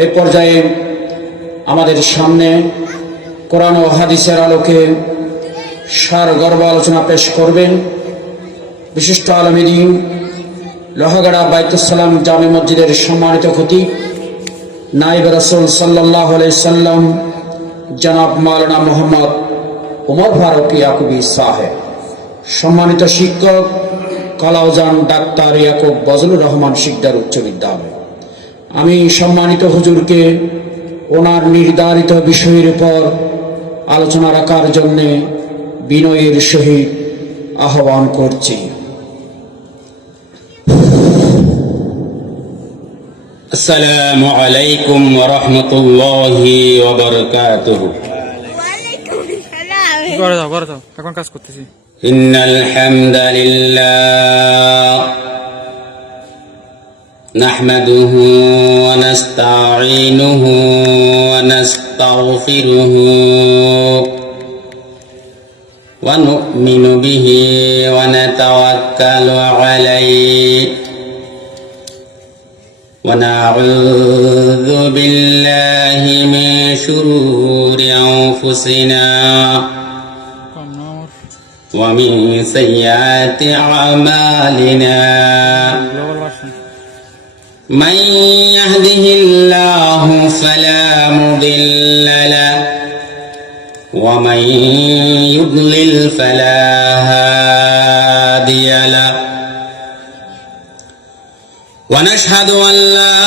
এই পর্যায়ে আমাদের সামনে কোরআন ও হাদিসের আলোকে সারগর্ভ আলোচনা পেশ করবেন বিশিষ্ট আলেমে দ্বীন লোহাগাড়া বাইতুস সালাম জামে মসজিদের সম্মানিত খতিব নায়েবে রাসূল সাল্লাল্লাহু আলাইহি সাল্লাম জনাব মাওলানা মোহাম্মদ ওমর ফারুক ইয়াকুবী সাহেব, সম্মানিত শিক্ষক কলাউজান ডাক্তার ইয়াকুব বজলুর রহমান শিকদার উচ্চ বিদ্যালয়। আমি সম্মানিত হুজুরকে ওনার নির্ধারিত বিষয়ের উপর আলোচনা রাখার জন্য বিনয়ের সহিত আহ্বান করছি। আসসালামু আলাইকুম ওয়া রাহমাতুল্লাহি ওয়া বারাকাতুহু। করে দাও এখন কাজ করতেছি। ইন্নাল হামদালিল্লাহ নাহমাদুহু ওয়া নাস্তাঈনুহু ওয়া নাস্তাগফিরুহু ওয়া নু'মিনু বিহি ওয়া নাতাওয়াক্কালু আলাইহি ونعوذ بالله من شرور أنفسنا ومن سيئات أعمالنا من يهده الله فلا مضل له ومن يضلل فلا هادي له ونشهد أن لا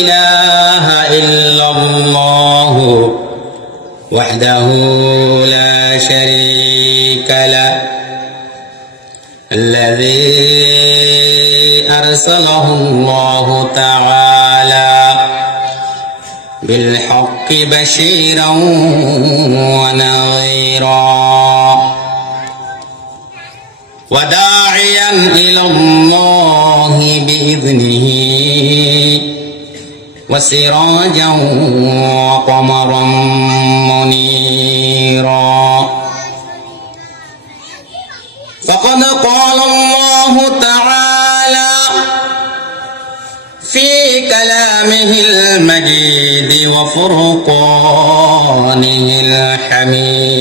إله إلا الله وحده لا شريك له الذي أرسله الله تعالى بالحق بشيرا ونذيرا وداعيا إلى الله بإذنه وسراجا وقمرا منيرا فقد قال الله تعالى في كلامه المجيد وفرقانه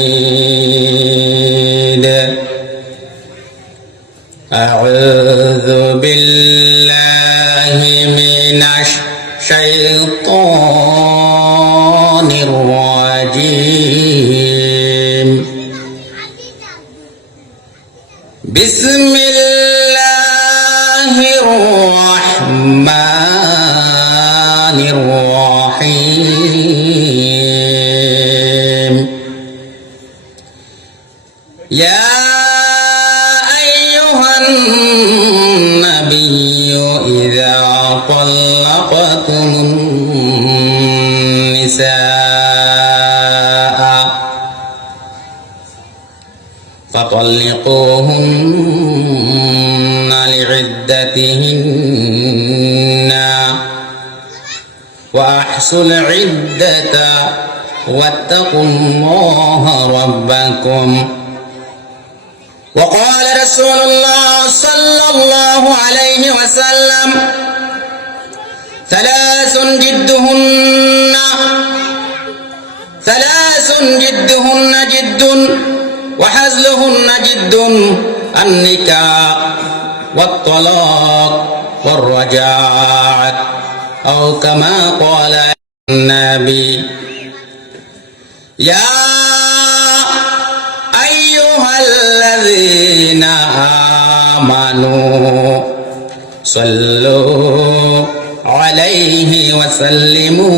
الحميد أعوذ بالله من الشيطان الرجيم بسم الله الرحمن الرحيم يا النبي إذا طلقتم النساء فطلقوهن لعدتهن وأحصوا العدة واتقوا الله ربكم. وقال رسول الله صلى الله عليه وسلم ثلاث جدهن جد وحزلهن جد النكاح والطلاق والرجاعة أو كما قال النبي. يا الذين آمنوا صلوا عليه وسلموا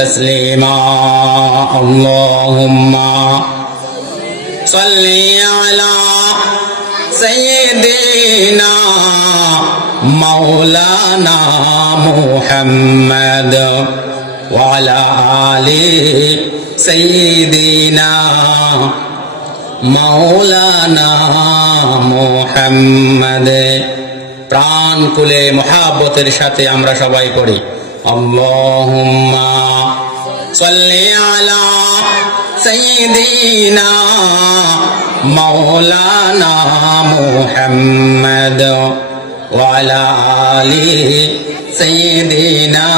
تسليما. اللهم صل على سيدنا مولانا محمد وعلى آل سيدنا মাওলানা মুহাম্মদ। প্রাণ খুলে মুহাব্বতের সাথে আমরা সবাই পড়ি আল্লাহুম্মা সাল্লি আলা সাইয়্যিদিনা মাওলানা মুহাম্মদ وعلى آل سيدنا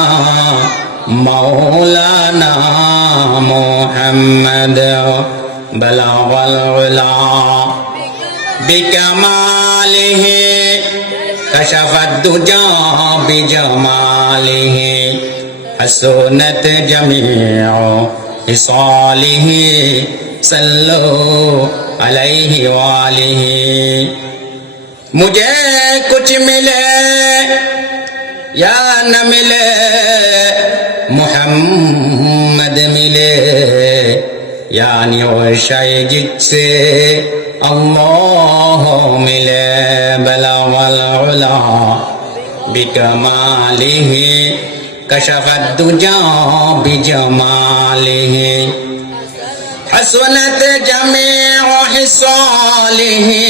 مولانا محمد بلغ العلا بكماله كشف الدجى بجماله حسنت جميع خصاله صلوا عليه وآله मुझे कुछ मिले या न मिले मोहम्मद मिले यानी वो शाय जिससे अल्लाह मिले बलावल उला बिकमालिही कशफत दुजा बिजमालिही हसनत जमीअ हिसालिही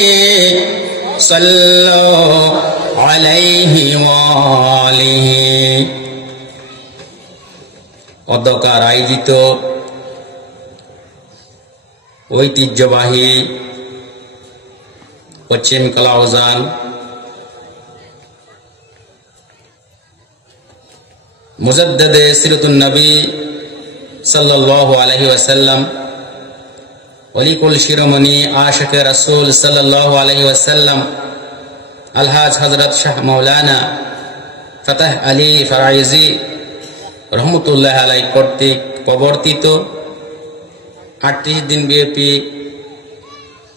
सल्लु अलैहि वालिहि অধ্যকার আয়োজিত ঐতিহ্যবাহী পশ্চিম কালাউজান মুজাদ্দেদে সিরাতুন নবী সাল্লাল্লাহু আলাইহি ওয়াসাল্লাম অলিকুল শিরোমণি আশিকে রাসূল সাল্লাল্লাহু আলাইহি ওয়াসাল্লাম আলহাজ হযরত শাহ মাওলানা ফাতাহ আলী ফারাইজি রহমতুল্লাহ আলাইহি কর্তৃক প্রবর্তিত 38 দিন ব্যাপী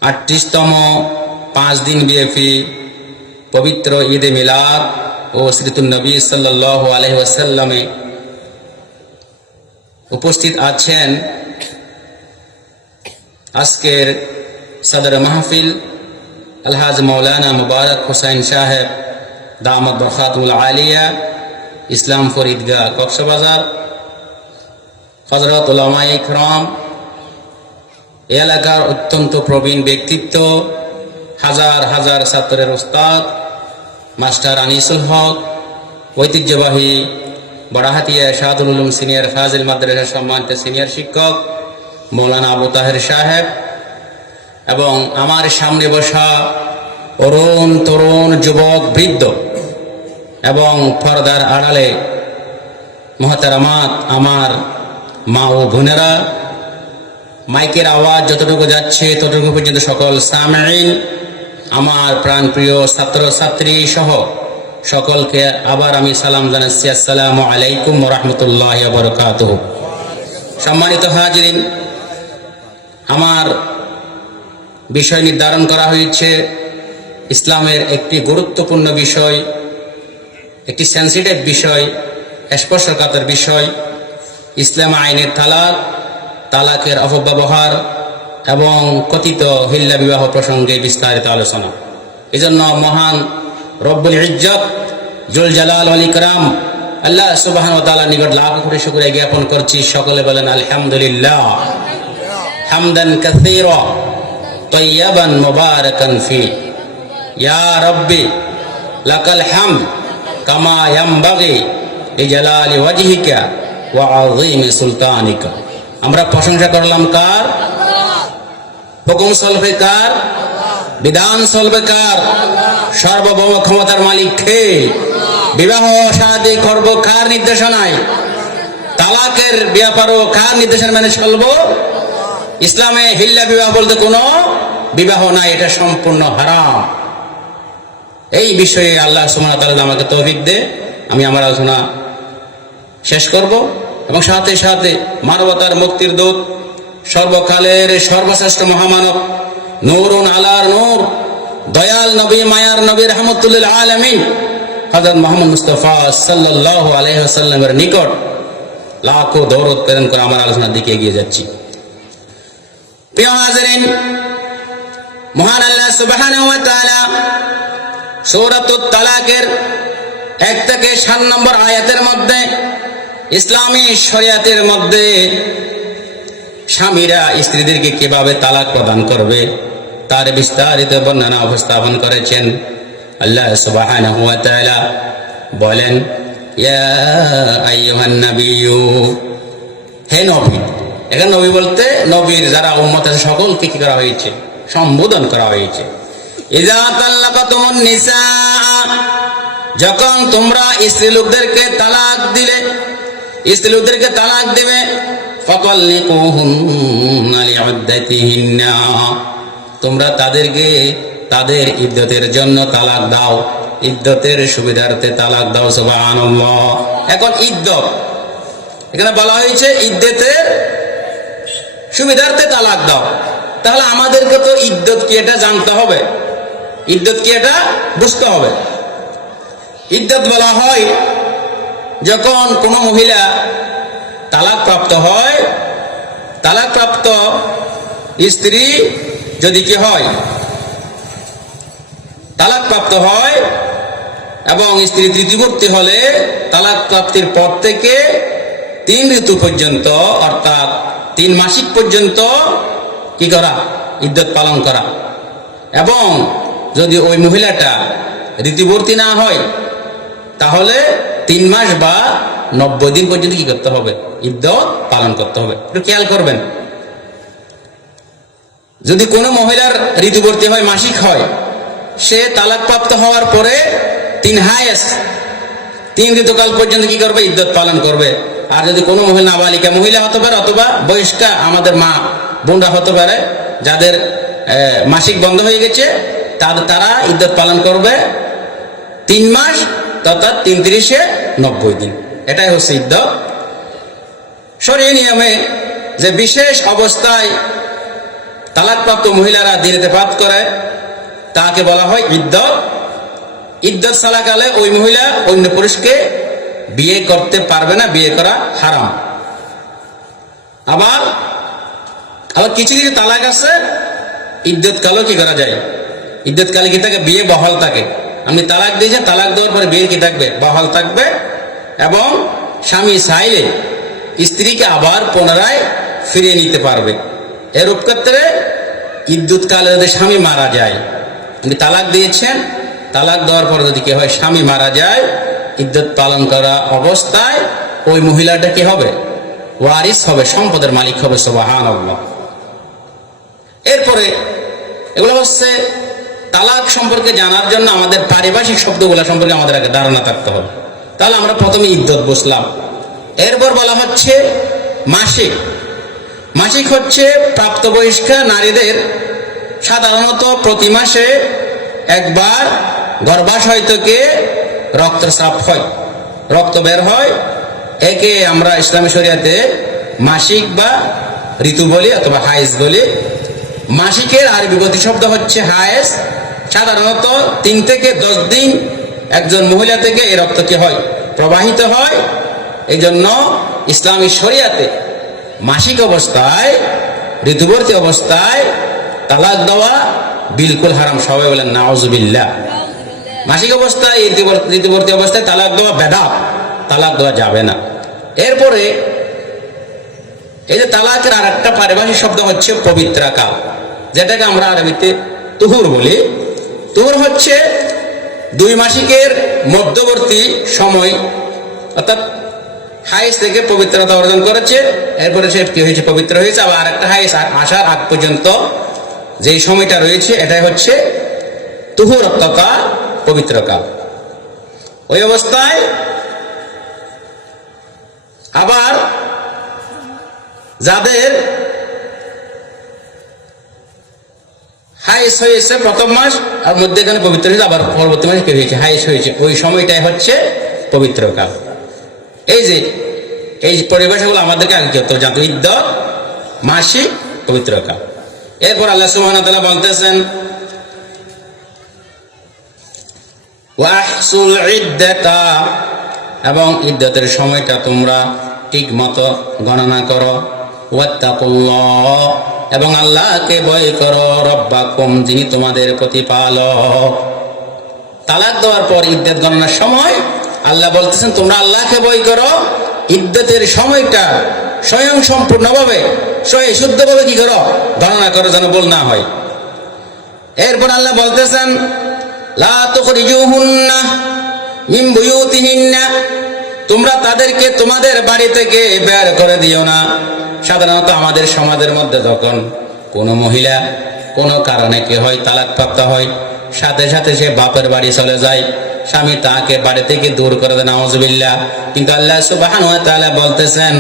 38তম 5 দিন ব্যাপী পবিত্র ঈদে মিলাদ ও সিরাতুন নবী সাল্লাল্লাহু আলাইহি ওয়াসাল্লামে উপস্থিত আছেন আজকের সদর মাহফিল আলহাজ মাওলানা মুবারক হুসাইন সাহেব দামাত বরকাতুল আলিয়া ইসলামপুর ঈদগাহ কক্সবাজার হযরত উলামায়ে ইকরাম এলাকার অত্যন্ত প্রবীণ ব্যক্তিত্ব হাজার হাজার ছাত্রের উস্তাদ মাস্টার আনিসুল হক ঐতিহ্যবাহী বড়াহাতিয়া শাহাদুল উলুম সিনিয়র ফাজিল মাদ্রাসা সম্মানিত সিনিয়র শিক্ষক মৌলানা আবু তাহের সাহেব এবং আমার সামনে বসা অরুণ তরুণ যুবক বৃদ্ধ এবং পর্দার আড়ালে মহতারামাত আমার মা ও বোনেরা মাইকের আওয়াজ যতটুকু যাচ্ছে ততটুকু পর্যন্ত সকল সামিঈন আমার প্রাণপ্রিয় ছাত্র ছাত্রী সহ সকলকে আবার আমি সালাম জানাচ্ছি আসসালামু আলাইকুম ওয়া রাহমাতুল্লাহি ওয়া বারাকাতুহু। সম্মানিত হাজিরিন, আমার বিষয় নির্ধারণ করা হয়েছে ইসলামের একটি গুরুত্বপূর্ণ বিষয়, একটি সেন্সিটিভ বিষয়, স্পর্শকাতর বিষয়, ইসলাম আইনের তালাক, তালাকের অপব্যবহার এবং কথিত হিল্লা বিবাহ প্রসঙ্গে বিস্তারিত আলোচনা। এজন্য মহান রব্বুল ইজ্জত জুল জালাল ওয়াল ইকরাম আল্লাহ সুবহানাহু ওয়া তাআলার নিকট লাখ কোটি শুকরিয়া জ্ঞাপন করছি। সকলে বলেন আলহামদুলিল্লাহ হামদান কাসীরা তাইয়্যিবান মুবারাকান ফি। ইয়া রাব্বি লাকাল হামদ কামা ইয়ানবাগি লিজালালি ওয়াজহিকা ওয়া আযীমি সুলতানিকা। আমরা প্রশংসা করলাম কার? হুকুম চলবে কার? বিধান চলবে কার? সার্বভৌম ক্ষমতার মালিক কে? বিবাহ শাদী করব কার নির্দেশনায়? তালাকের ব্যাপারও কার নির্দেশনা মেনে চলবো? ইসলামে হিল্লা বিবাহ বলতে কোনো বিবাহ নাই, এটা সম্পূর্ণ হারাম। এই বিষয়ে আল্লাহ সুবহানাহু ওয়া তাআলা আমাকে তৌফিক দে, আমি আমার আলোচনা শেষ করব এবং সাথে সাথে মানবতার মুক্তির দূত, সর্বকালের সর্বশ্রেষ্ঠ মহামানব, নূরুন আলার নূর, দয়াল নবী, মায়ার নবী, রাহমাতুল লিল আলামিন হযরত মুহাম্মদ মুস্তাফা সাল্লাল্লাহু আলাইহি ওয়াসাল্লামের নিকট লাখো দরুদ প্রেরণ করে আমার আলোচনার দিকে এগিয়ে যাচ্ছি। প্রিয় হাজিরিন, মহান আল্লাহ সুবহানাহু ওয়া তাআলা সূরাতুত তালাকের 1 থেকে 7 নম্বর আয়াতের মধ্যে ইসলামী শরিয়াতের মধ্যে স্বামীরা স্ত্রীদেরকে কিভাবে তালাক প্রদান করবে তার বিস্তারিত বর্ণনা উপস্থাপন করেছেন। আল্লাহ সুবহানাহু ওয়া তাআলা বলেন, ইয়া আইয়ুহান নাবিয়্যু, হে নবী। এখানে নবী বলতে নবীর যারা উম্মত আছে সকলকে কি করা হয়েছে? সম্বোধন করা হয়েছে। ইযা তাল্লাকাতুমুন নিসা, যখন তোমরা স্ত্রী লোকদেরকে তালাক দিলে, স্ত্রী লোকদেরকে তালাক দেবে, ফাতাল্লিকুহুন্না লিইদ্দাতিহিন্না, তোমরা তাদেরকে তাদের ইদ্দতের জন্য তালাক দাও, ইদ্দতের সুবিধার্থে তালাক দাও। সুবহানাল্লাহ। এখন ইদ্দত এখানে বলা হয়েছে ইদ্দতের সুবিধার্থে তালাক দাও, তাহলে আমাদেরকে তো ইদ্দত কি এটা জানতে হবে, ইদ্দত কি এটা বুঝতে হবে। ইদ্দত বলা হয় যখন কোনো মহিলা তালাক প্রাপ্ত হয়, তালাক প্রাপ্ত স্ত্রী যদি কি হয়, তালাক প্রাপ্ত হয় এবং স্ত্রী তৃতীয়বর্তী হলে তালাক প্রাপ্তির পর থেকে 3 ঋতু পর্যন্ত অর্থাৎ 3 মাসিক পর্যন্ত কি করা, ইদ্দত পালন করা। এবং যদি ওই মহিলাটা ঋতুবর্তী না হয় তাহলে 3 মাস বা 90 দিন পর্যন্ত কি করতে হবে, ইদ্দত পালন করতে হবে। একটু খেয়াল করবেন, যদি কোনো মহিলার ঋতুবর্তী হয়, মাসিক হয়, সে তালাক প্রাপ্ত হওয়ার পরে 3 ঋতুকাল পর্যন্ত কি করবে, ইদ্দত পালন করবে। আর যদি কোনো মহিলা নাবালিকা মহিলা হতে পারে অথবা বয়স্কা আমাদের মা বোনরা হতে পারে যাদের মাসিক বন্ধ হয়ে গেছে, তারা ইদ্দত পালন করবে 3 মাস অর্থাৎ 3 90 দিন। এটাই হচ্ছে ইদ্দত। শরীয়ত নিয়মে যে বিশেষ অবস্থায় তালাকপ্রাপ্ত মহিলারা দিনে ইত্তেফাক করে তাকে বলা হয় ইদ্দত। ইদ্দত চলাকালে ওই মহিলা অন্য পুরুষকে বিয়ে করতে পারবে না, বিয়ে করা হারাম। আবার কিছু কিছু তালাক আছে ইদ্দত কালেও কি করা যায়, ইদ্দত কালে কি থাকে, বিয়ে বহাল থাকে। আপনি তালাক দিয়েছেন, তালাক দেওয়ার পরে বিয়ে কি থাকবে, বহাল থাকবে। এবং স্বামী চাইলে স্ত্রীকে আবার পুনরায় ফিরিয়ে নিতে পারবে। এরূপ ক্ষেত্রে ইদ্দত কালে যদি স্বামী মারা যায়, আপনি তালাক দিয়েছেন, তালাক দেওয়ার পরে যদি কি হয়, স্বামী মারা যায়, ইদ্দত পালন করা অবস্থায় ওই মহিলাটা কি হবে, ওয়ারিস হবে, সম্পদের মালিক হবে। সুবহানাল্লাহ। এরপরে এগুলো হচ্ছে তালাক সম্পর্কে জানার জন্য আমাদের পারিভাষিক শব্দগুলো সম্পর্কে আমাদের আগে ধারণা থাকতে হবে। তাহলে আমরা প্রথমে ইদ্দত বুঝলাম। এরপর বলা হচ্ছে মাসিক। মাসিক হচ্ছে প্রাপ্তবয়স্কা নারীদের সাধারণত প্রতি মাসে একবার গর্ভাশয় থেকে রক্তস্রাব হয়, রক্ত বের হয়। একে আমরা ইসলামী শরিয়াতে মাসিক বা ঋতু বলি অথবা হায়েজ বলি। মাসিকের আরবি প্রতিশব্দ হচ্ছে হায়েজ। সাধারণত 3 থেকে 10 দিন একজন মহিলা থেকে এই রক্ত কি হয়, প্রবাহিত হয়। এই জন্য ইসলামী শরিয়াতে মাসিক অবস্থায়, ঋতুবর্তী অবস্থায় তালাক দেওয়া বিলকুল হারাম। সবাই বলেন নাউজুবিল্লাহ। মাসিক অবস্থায়, ঋতুবর্তী অবস্থায় তালাক দেওয়া বেদাত, তালাক দেওয়া যাবে না। এরপরে এই যে তালাকের আর একটা পারিভাষিক শব্দ হচ্ছে পবিত্রাকাল, যেটাকে আমরা আরবিতে তুহুর বলি। তুহুর হচ্ছে 2 মাসিকের মধ্যবর্তী সময়, অর্থাৎ হায়েজ থেকে পবিত্রতা অর্জন করেছে, এরপরে সে কি হয়েছে, পবিত্র হয়েছে। আবার আরেকটা হায়েজ আসার আগ পর্যন্ত যেই সময়টা রয়েছে এটাই হচ্ছে তুহুর তথা পবিত্রকাল। ওই অবস্থায় আবার যাদের হায়েজ হয়েছে প্রথম মাস আর মধ্যেখানে পবিত্র হয়েছে, আবার পরবর্তী মাসে কি হয়েছে, হায়েজ হয়েছে, ওই সময়টাই হচ্ছে পবিত্রকাল। এই পরিভাষাগুলো আমাদেরকে আগে জানতে, ইদ্দত, মাসিক, পবিত্রকাল। এরপর আল্লাহ সুবহানাহু ওয়া তাআলা বলতেছেন ওয়াহসুল ইদ্দাতা, এবং ইদ্দতের সময়টা তোমরা ঠিক মতো গণনা করো। ওয়াত্তাকুল্লাহ, এবং আল্লাহকে ভয় করো। রব্বাকুম, যিনি তোমাদের প্রতিপালক। তালাক দেওয়ার পর ইদ্দত গণনার সময় আল্লাহ বলতেছেন তোমরা আল্লাহকে ভয় করো। ইদ্দতের সময়টা স্বয়ং সম্পূর্ণভাবে শুদ্ধভাবে কি করো, গণনা করো, যেন ভুল না হয়। এরপর আল্লাহ বলতেছেন লা তুখরিজুহুন্না মিন বুয়ুতিহিন্না, তোমরা তাদেরকে তোমাদের বাড়ি থেকে বের করে দিও না। সাধারণত আমাদের সমাজের মধ্যে যখন কোনো মহিলা কোনো কারণে কি হয়, তালাক প্রাপ্ত হয়, সাথে সাথে সে বাপের বাড়ি চলে যায়, স্বামী তাকে বাড়ি থেকে দূর করে দেয়, নাউজুবিল্লাহ। কিন্তু আল্লাহ সুবহানাহু ওয়া তাআলা বলতেছেন,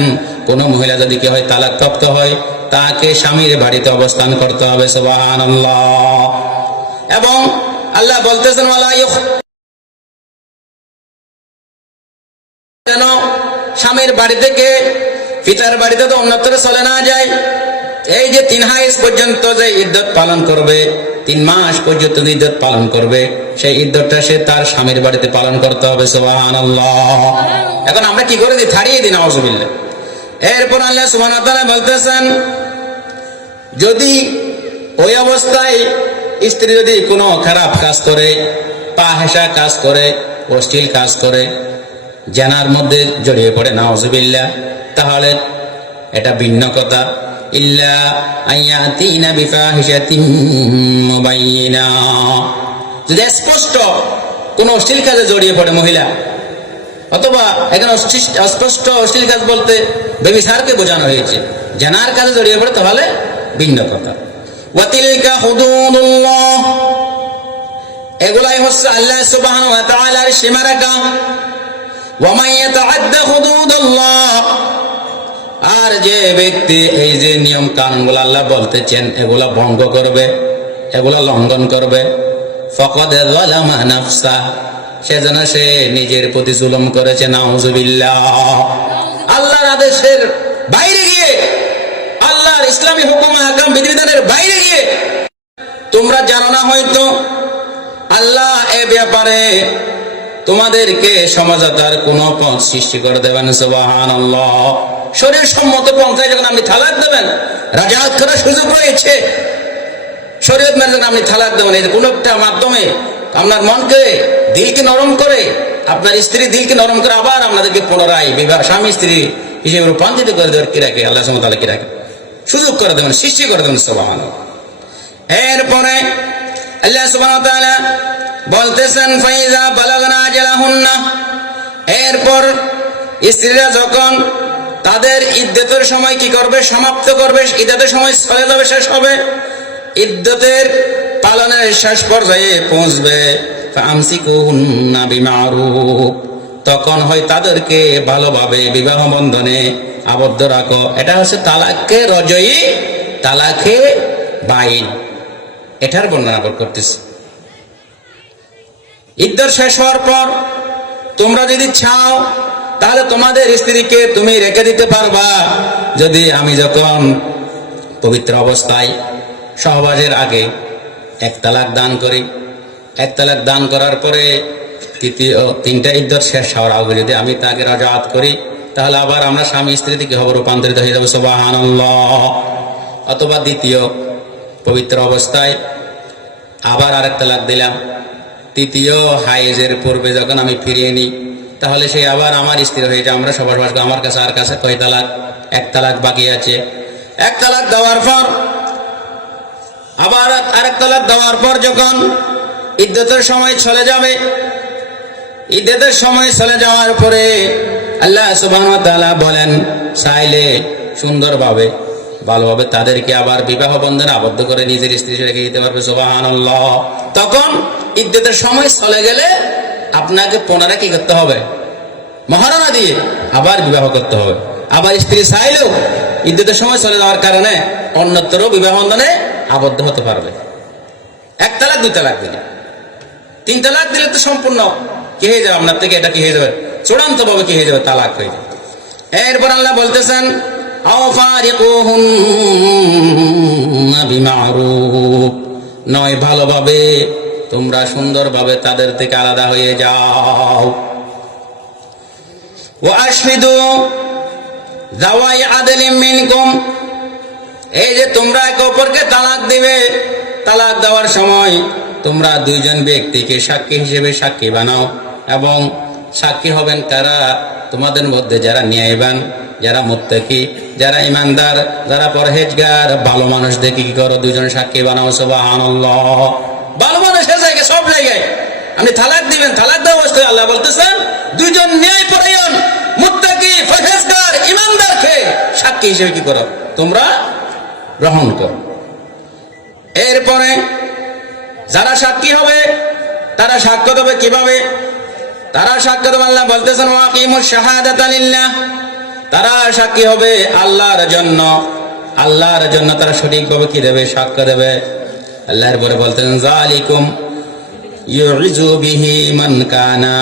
কোন মহিলা যদি কি হয় তালাক প্রাপ্ত হয়, তাকে স্বামীর বাড়িতে অবস্থান করতে হবে, সুবহানাল্লাহ। এবং আল্লাহ বলতেছেন, কেন স্বামীর বাড়ি থেকে পিতার বাড়িতে তো অন্যত্র চলে না যায়। এই যে 3 হাইজ পর্যন্ত যে ইদ্যত পালন করবে, 3 মাস পর্যন্ত ইদ্যত পালন করবে, সেই ইদ্যতটা সে তার স্বামীর বাড়িতে পালন করতে হবে, সুবহানাল্লাহ। এখন আমরা কি করে দিই? ছাড়িয়ে দিই, নাউজুবিল্লাহ। এরপর আল্লাহ সুবহানাহু ওয়া তাআলা বলতেছেন, যদি ওই অবস্থায় স্ত্রী যদি কোনো খারাপ কাজ করে, ফাহিশা কাজ করে, অশ্লীল কাজ করে, জানার মধ্যে জড়িয়ে পড়ে, নাউজুবিল্লাহ, তাহলে এটা ভিন্ন কথা। ইল্লা আয়াতিনা বিফাহিশাতিন মুবাইয়িনা, যদি স্পষ্ট কোন অশ্লীল কাজে জড়িয়ে পড়ে মহিলা, অথবা এখানে অস্পষ্ট অশ্লীল কাজ বলতে ব্যভিচারকে বোঝানো হয়েছে, জানার কাজে জড়িয়ে পড়ে, তাহলে ভিন্ন কথা। ওয়া তিলকা হুদুদুল্লাহ, এগুলাই হচ্ছে আল্লাহ সুবহানাহু ওয়া তাআলার সীমারেখা। ওয়া মান ইয়াতাআদ্দা হুদুদাল্লাহ, আর যে ব্যক্তি এই যে নিয়ম কানুনগুলো আল্লাহ বলতেছেন এগুলা ভঙ্গ করবে, এগুলা লঙ্ঘন করবে, ফাকাদ যালামা নাফসা, সেজন্য সে নিজের প্রতি জুলুম করেছে, নাউজুবিল্লাহ। আল্লাহর আদেশের বাইরে গিয়ে, আল্লাহর ইসলামী হুকুম আহকাম বিধিবিধানের বাইরে গিয়ে, তোমরা জানো না হয়তো আল্লাহ এ ব্যাপারে তোমাদেরকে সমঝোতার কোন পথ সৃষ্টি করে দেবেন, সুবহানাল্লাহ। শরীর সম্মত পন্থায় যখন আপনি তালাক দেবেন, রাজাত করার সুযোগ রয়েছে, শরীয়ত মেনে যখন আপনি তালাক দেবেন, এই কোন একটা মাধ্যমে আপনার মনকে, দিলকে নরম করে, আপনার স্ত্রী দিলকে নরম করে আবার আপনাদেরকে পুনরায় বিবাহ স্বামী স্ত্রী হিসেবে রূপান্তরিত করে দেওয়ার কি রাখে আল্লাহ সুবহানাহু ওয়া তাআলা, কি রাখে সুযোগ করে দেবেন, সৃষ্টি করে দেবেন, সুবহানাল্লাহ। এরপরে আল্লাহ সুবহানাহু ওয়া তাআলা বলতেছেন, ফাইজা বালাগনা আজালাহুন্না, এরপর স্ত্রীরা যখন তাদের ইদ্যতের সময় কি করবে? সমাপ্ত করবে, ইদ্যতের সময় চলে যাবে, শেষ হবে, ইদ্যতের পালনের শেষ পর্যায়ে পৌঁছবে, ফামসিকুহুন্না বিমারুফ, তখন হয় তাদেরকে ভালোভাবে বিবাহ বন্ধনে আবদ্ধ রাখো। এটা হচ্ছে তালাকে রজয়ী, তালাকে বাইন, এটার বর্ণনা করতেছি। ইদ্যত শেষ হওয়ার পর তোমরা যদি চাও তাহলে তোমাদের স্ত্রীকে তুমি রেখে দিতে পারবা, যদি আমি যখন পবিত্র অবস্থায় সহবাসের আগে 1 তালাক দান করি, 1 তালাক দান করার পরে তৃতীয় 3টা ইদ্যত শেষ হওয়ার আগে যদি আমি তাকে রাজাত করি, তাহলে আবার আমরা স্বামী স্ত্রী থেকে হব রূপান্তরিত হয়ে যাবো, সুবহানাল্লাহ। অথবা দ্বিতীয় পবিত্র অবস্থায় আবার আরেক তালাক দিলাম, তৃতীয় হাইজের পূর্বে যখন আমি ফিরিয়ে নিই, তাহলে সে আবার আমার স্ত্রী হয়ে যায়, আমরা সবার আমার কাছে আর কাছে কয় তালাক? 1 তালাক বাকি আছে। 1 তালাক দেওয়ার পর আবার আরেক তালাক দেওয়ার পর যখন ইদ্যতের সময় চলে যাবে, ইদ্যতের সময় চলে যাওয়ার পরে আল্লাহ সুবহানাহু ওয়া তাআলা বলেন, চাইলে সুন্দরভাবে ভালোভাবে তাদেরকে আবার বিবাহ বন্ধনে আবদ্ধ করে নিজের স্ত্রী রেখে দিতে পারবে, সুবহানাল্লাহ। তখন ইদ্যতের সময় চলে গেলে আপনাকে পুনরায় কি করতে হবে? মহারণা দিয়ে আবার বিবাহ করতে হবে। আবার স্ত্রী চাইলেও ইদ্যতের সময় চলে যাওয়ার কারণে অন্যত্র বিবাহ বন্ধনে আবদ্ধ হতে পারবে। 1 তালাক 2 তালাক দিলে, 3 তালাক দিলে তো সম্পূর্ণ কি হয়ে যাবে? আপনার থেকে এটা কি হয়ে যাবে? চূড়ান্ত ভাবে কি হয়ে যাবে? তালাক হয়ে যাবে। এরপর আল্লাহ বলতেছেন, আও ফারিকুহুন্না বিমারুফ, নয় ভালোভাবে তোমরা সুন্দরভাবে তাদের থেকে আলাদা হয়ে যাও। ওয়া আশহিদু যাওয়াই আদলিম মিনকুম, এই যে তোমরা একে অপরকে তালাক দিবে, তালাক দেওয়ার সময় তোমরা 2 জন ব্যক্তিকে সাক্ষী হিসেবে সাক্ষী বানাও, এবং সাক্ষী হবেন কারা? তোমাদের মধ্যে যারা ন্যায়বান, যারা মুত্তাকি, যারা ইমানদার, যারা পরহেজগার, ভালো মানুষ দেখে কি করো? 2 জন সাক্ষী বানাও, সুবহানাল্লাহ। ভালো মানুষের জায়গায়, সব জায়গায় আপনি তালাক দিবেন, তালাক দেওয়া অবস্থায় আল্লাহ বলতেছেন 2 জন ন্যায়পরায়ণ, মুত্তাকি, পরহেজগার, ইমানদারকে সাক্ষী হিসেবে কি করো? তোমরা গ্রহণ করো। এরপরে যারা সাক্ষী হবে তারা সাক্ষ্য দেবে কিভাবে? তারা সাক্ষ্য দেবে, আল্লাহ বলতেছেন ওয়াকিমুশ শাহাদাতা লিল্লাহ, তারা সাক্ষী হবে আল্লাহর জন্য। আল্লাহর জন্য তারা সঠিকভাবে কি দেবে? সাক্ষ্য দেবে। আল্লাহর পরে বলতেন যালিকুম ইউযু বিহি মান কানা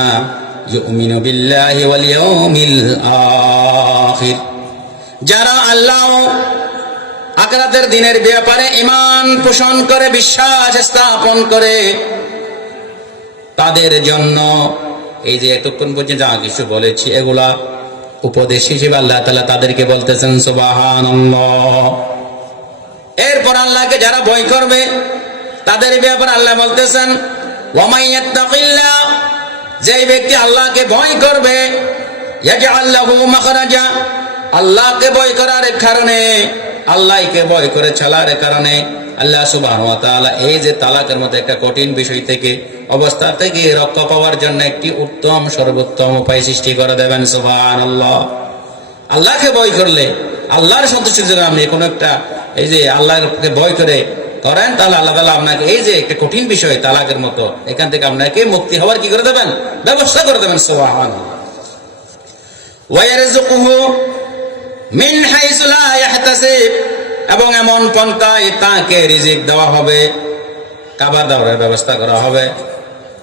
ইউমিনু বিল্লাহি ওয়াল ইয়াউমিল আখির, যারা আল্লাহ আখিরাতের দিনের ব্যাপারে ঈমান পোষণ করে, বিশ্বাস স্থাপন করে, তাদের জন্য এই যে এতক্ষণ পর্যন্ত যা কিছু বলেছি এগুলা উপদেশ হিসেবে আল্লাহ তাআলা তাদেরকে বলতেছেন সুবহানাল্লাহ। এরপর আল্লাহকে যারা ভয় করবে তাদের ব্যাপারে আল্লাহ বলতেছেন ওয়া মাইয়াত্তাকিল্লাহ, যে ব্যক্তি আল্লাহকে ভয় করবে ইয়াজআল লাহু মাখরাজা, আল্লাহকে ভয় করার কারণে, আল্লাহকে ভয় করে চলার কারণে আল্লাহ সুবহানাহু ওয়া তাআলা এই যে তালাকের মতো একটা কঠিন বিষয় থেকে, অবস্থা থেকে রক্ষা পাওয়ার জন্য একটি উত্তম সর্বোত্তম উপায় সৃষ্টি করে দেবেন। সুবহানাল্লাহ। আল্লাহকে ভয় করলে, আল্লাহর সন্তুষ্টির জন্য আপনি কোনো একটা এই যে আল্লাহকে ভয় করে করেন, তাহলে আল্লাহ তাআলা আপনাকে এই যে একটা কঠিন বিষয় তালাকের মতো এখান থেকে আপনাকে মুক্তি হওয়ার কি করে দেবেন? ব্যবস্থা করে দেবেন। সুবহানাল্লাহ। ওয়া ইয়ারযুকুহু মিন হাইসু লা ইয়াহতাসিব, এবং এমন পন্থায় তাকে রিজিক দেওয়া হবে, খাবার দাবারের ব্যবস্থা করা হবে।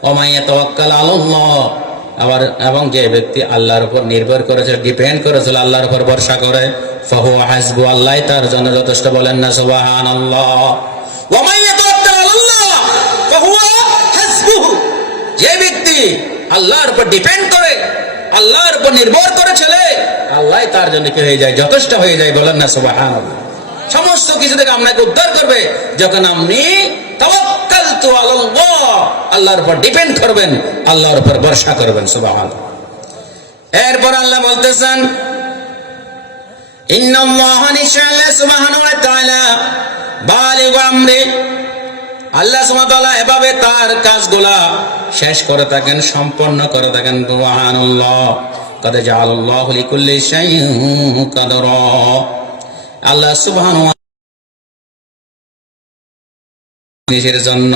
ওয়া মান ইয়াতাওয়াক্কাল আলাল্লাহ, আবার এবং যে ব্যক্তি আল্লাহর উপর নির্ভর করেছে, ডিপেন্ড করেছিল, আল্লাহর উপর ভরসা করে, ফাহুয়া হাসবু, আল্লাহ তার জন্য যথেষ্ট। বলেন না সুবহানাল্লাহ। ওয়া মান ইয়াতাওয়াক্কাল আলাল্লাহ ফাহুয়া হাসবুহু, যে ব্যক্তি আল্লাহর উপর ডিপেন্ড করে, আল্লাহর উপর নির্ভর করে চলে, আল্লাহ তার জন্য কি হয়ে যায়? যথেষ্ট হয়ে যায়। বলেন না সুবহানাল্লাহ। সমস্ত কিছু থেকে আপনাকে উদ্ধার করবে যখন আপনি তাওয়াক্কালতু আলাল্লাহ, আল্লাহর উপর ডিপেন্ড করবেন, আল্লাহর উপর ভরসা করবেন। সুবহানাল্লাহ। এরপর আল্লাহ বলতেছেন ইন্নাল্লাহা নিশ্চয় সুবহানাহু ওয়া তাআলা বালিগু আমরি, আল্লাহ সুবহানাহু ওয়া তাআলা এভাবে তার কাজগুলা শেষ করে থাকেন, সম্পন্ন করে থাকেন। সুবহানাল্লাহ। কাদ জাআলাল্লাহু লিকুল্লি শাইইন কাদরা, আল্লাহ সুবহানাহু ওয়া তাআলা নিজের জন্য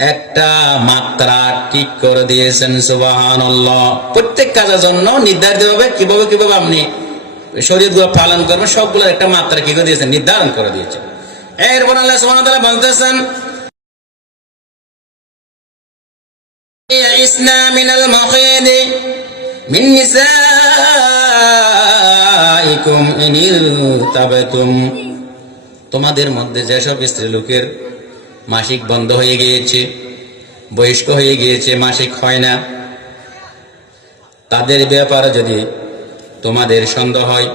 একটা মাত্রা ঠিক করে দিয়েছেন। সুবহানাল্লাহ। প্রত্যেক কাজের জন্য নির্ধারিতভাবে কিভাবে কিভাবে আপনি শরীয়তগুলো পালন করবেন সবগুলোর একটা মাত্রা কি করে দিয়েছেন? নির্ধারণ করে দিয়েছেন। এরপর আল্লাহ সুবহানাহু ওয়া তাআলা বলতেছেন ইসনা মিনাল মাখিদ মিন নিসাইকুম ইন ইরতাবাতুম, তোমাদের মধ্যে যেসব স্ত্রী লোকের মাসিক বন্ধ হয়ে গিয়েছে, বয়স্ক হয়ে গিয়েছে, মাসিক হয় না, তাদের ব্যাপারে যদি তোমাদের সন্দেহ হয়,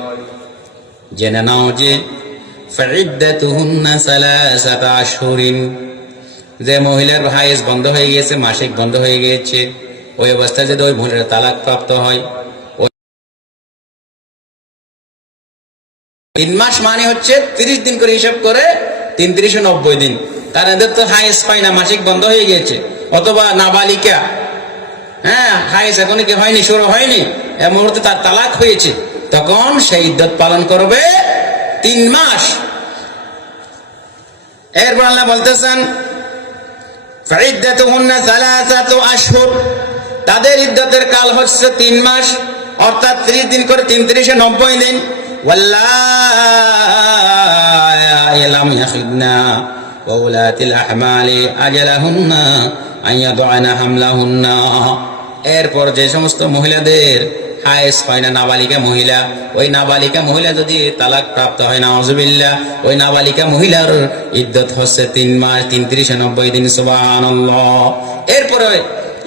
জেনে নাও যে ফাইদ্দাতুহুন্না সালাসাতা আশহুরিন, যে মহিলার হায়েজ বন্ধ হয়ে গিয়েছে, মাসিক বন্ধ হয়ে গিয়েছে, ওই অবস্থায় যদি ওই মহিলার তালাক প্রাপ্ত হয়, 3 মাস মানে হচ্ছে 30 দিন করে হিসাব করে 3 × 90 দিন। তার এদের তো হায়েজ পায় না, মাসিক বন্ধ হয়ে গিয়েছে, অথবা নাবালিকা, হ্যাঁ হায়েজ এখনো কি হয়নি, শুরু হয়নি, এই মুহূর্তে তার তালাক হয়েছে, তখন সেই ইদ্দত পালন করবে 3 মাস। এরপর আল্লাহ বলতেছেন ফাইদ্দাতুহুন্না সালাসাতু আশহুর, তাদের ইদ্দতের কাল হচ্ছে 3 মাস, অর্থাৎ 30 দিন করে 3 × 90 দিন। ওয়াল্লাহি লাম ইয়াখিদনা ওয়া উলাতিল আহমালি আজালাহুন্না আন ইয়াদআনা হামলাহুন্না, এরপর যে সমস্ত মহিলাদের হায়েজ হয় না, নাবালিকা মহিলা, ওই নাবালিকা মহিলা যদি তালাক প্রাপ্ত হয়, নাউযুবিল্লাহ, ওই নাবালিকা মহিলার ইদ্দত হচ্ছে 3 মাস 3 × 90 দিন। সুবহানাল্লাহ। এরপরে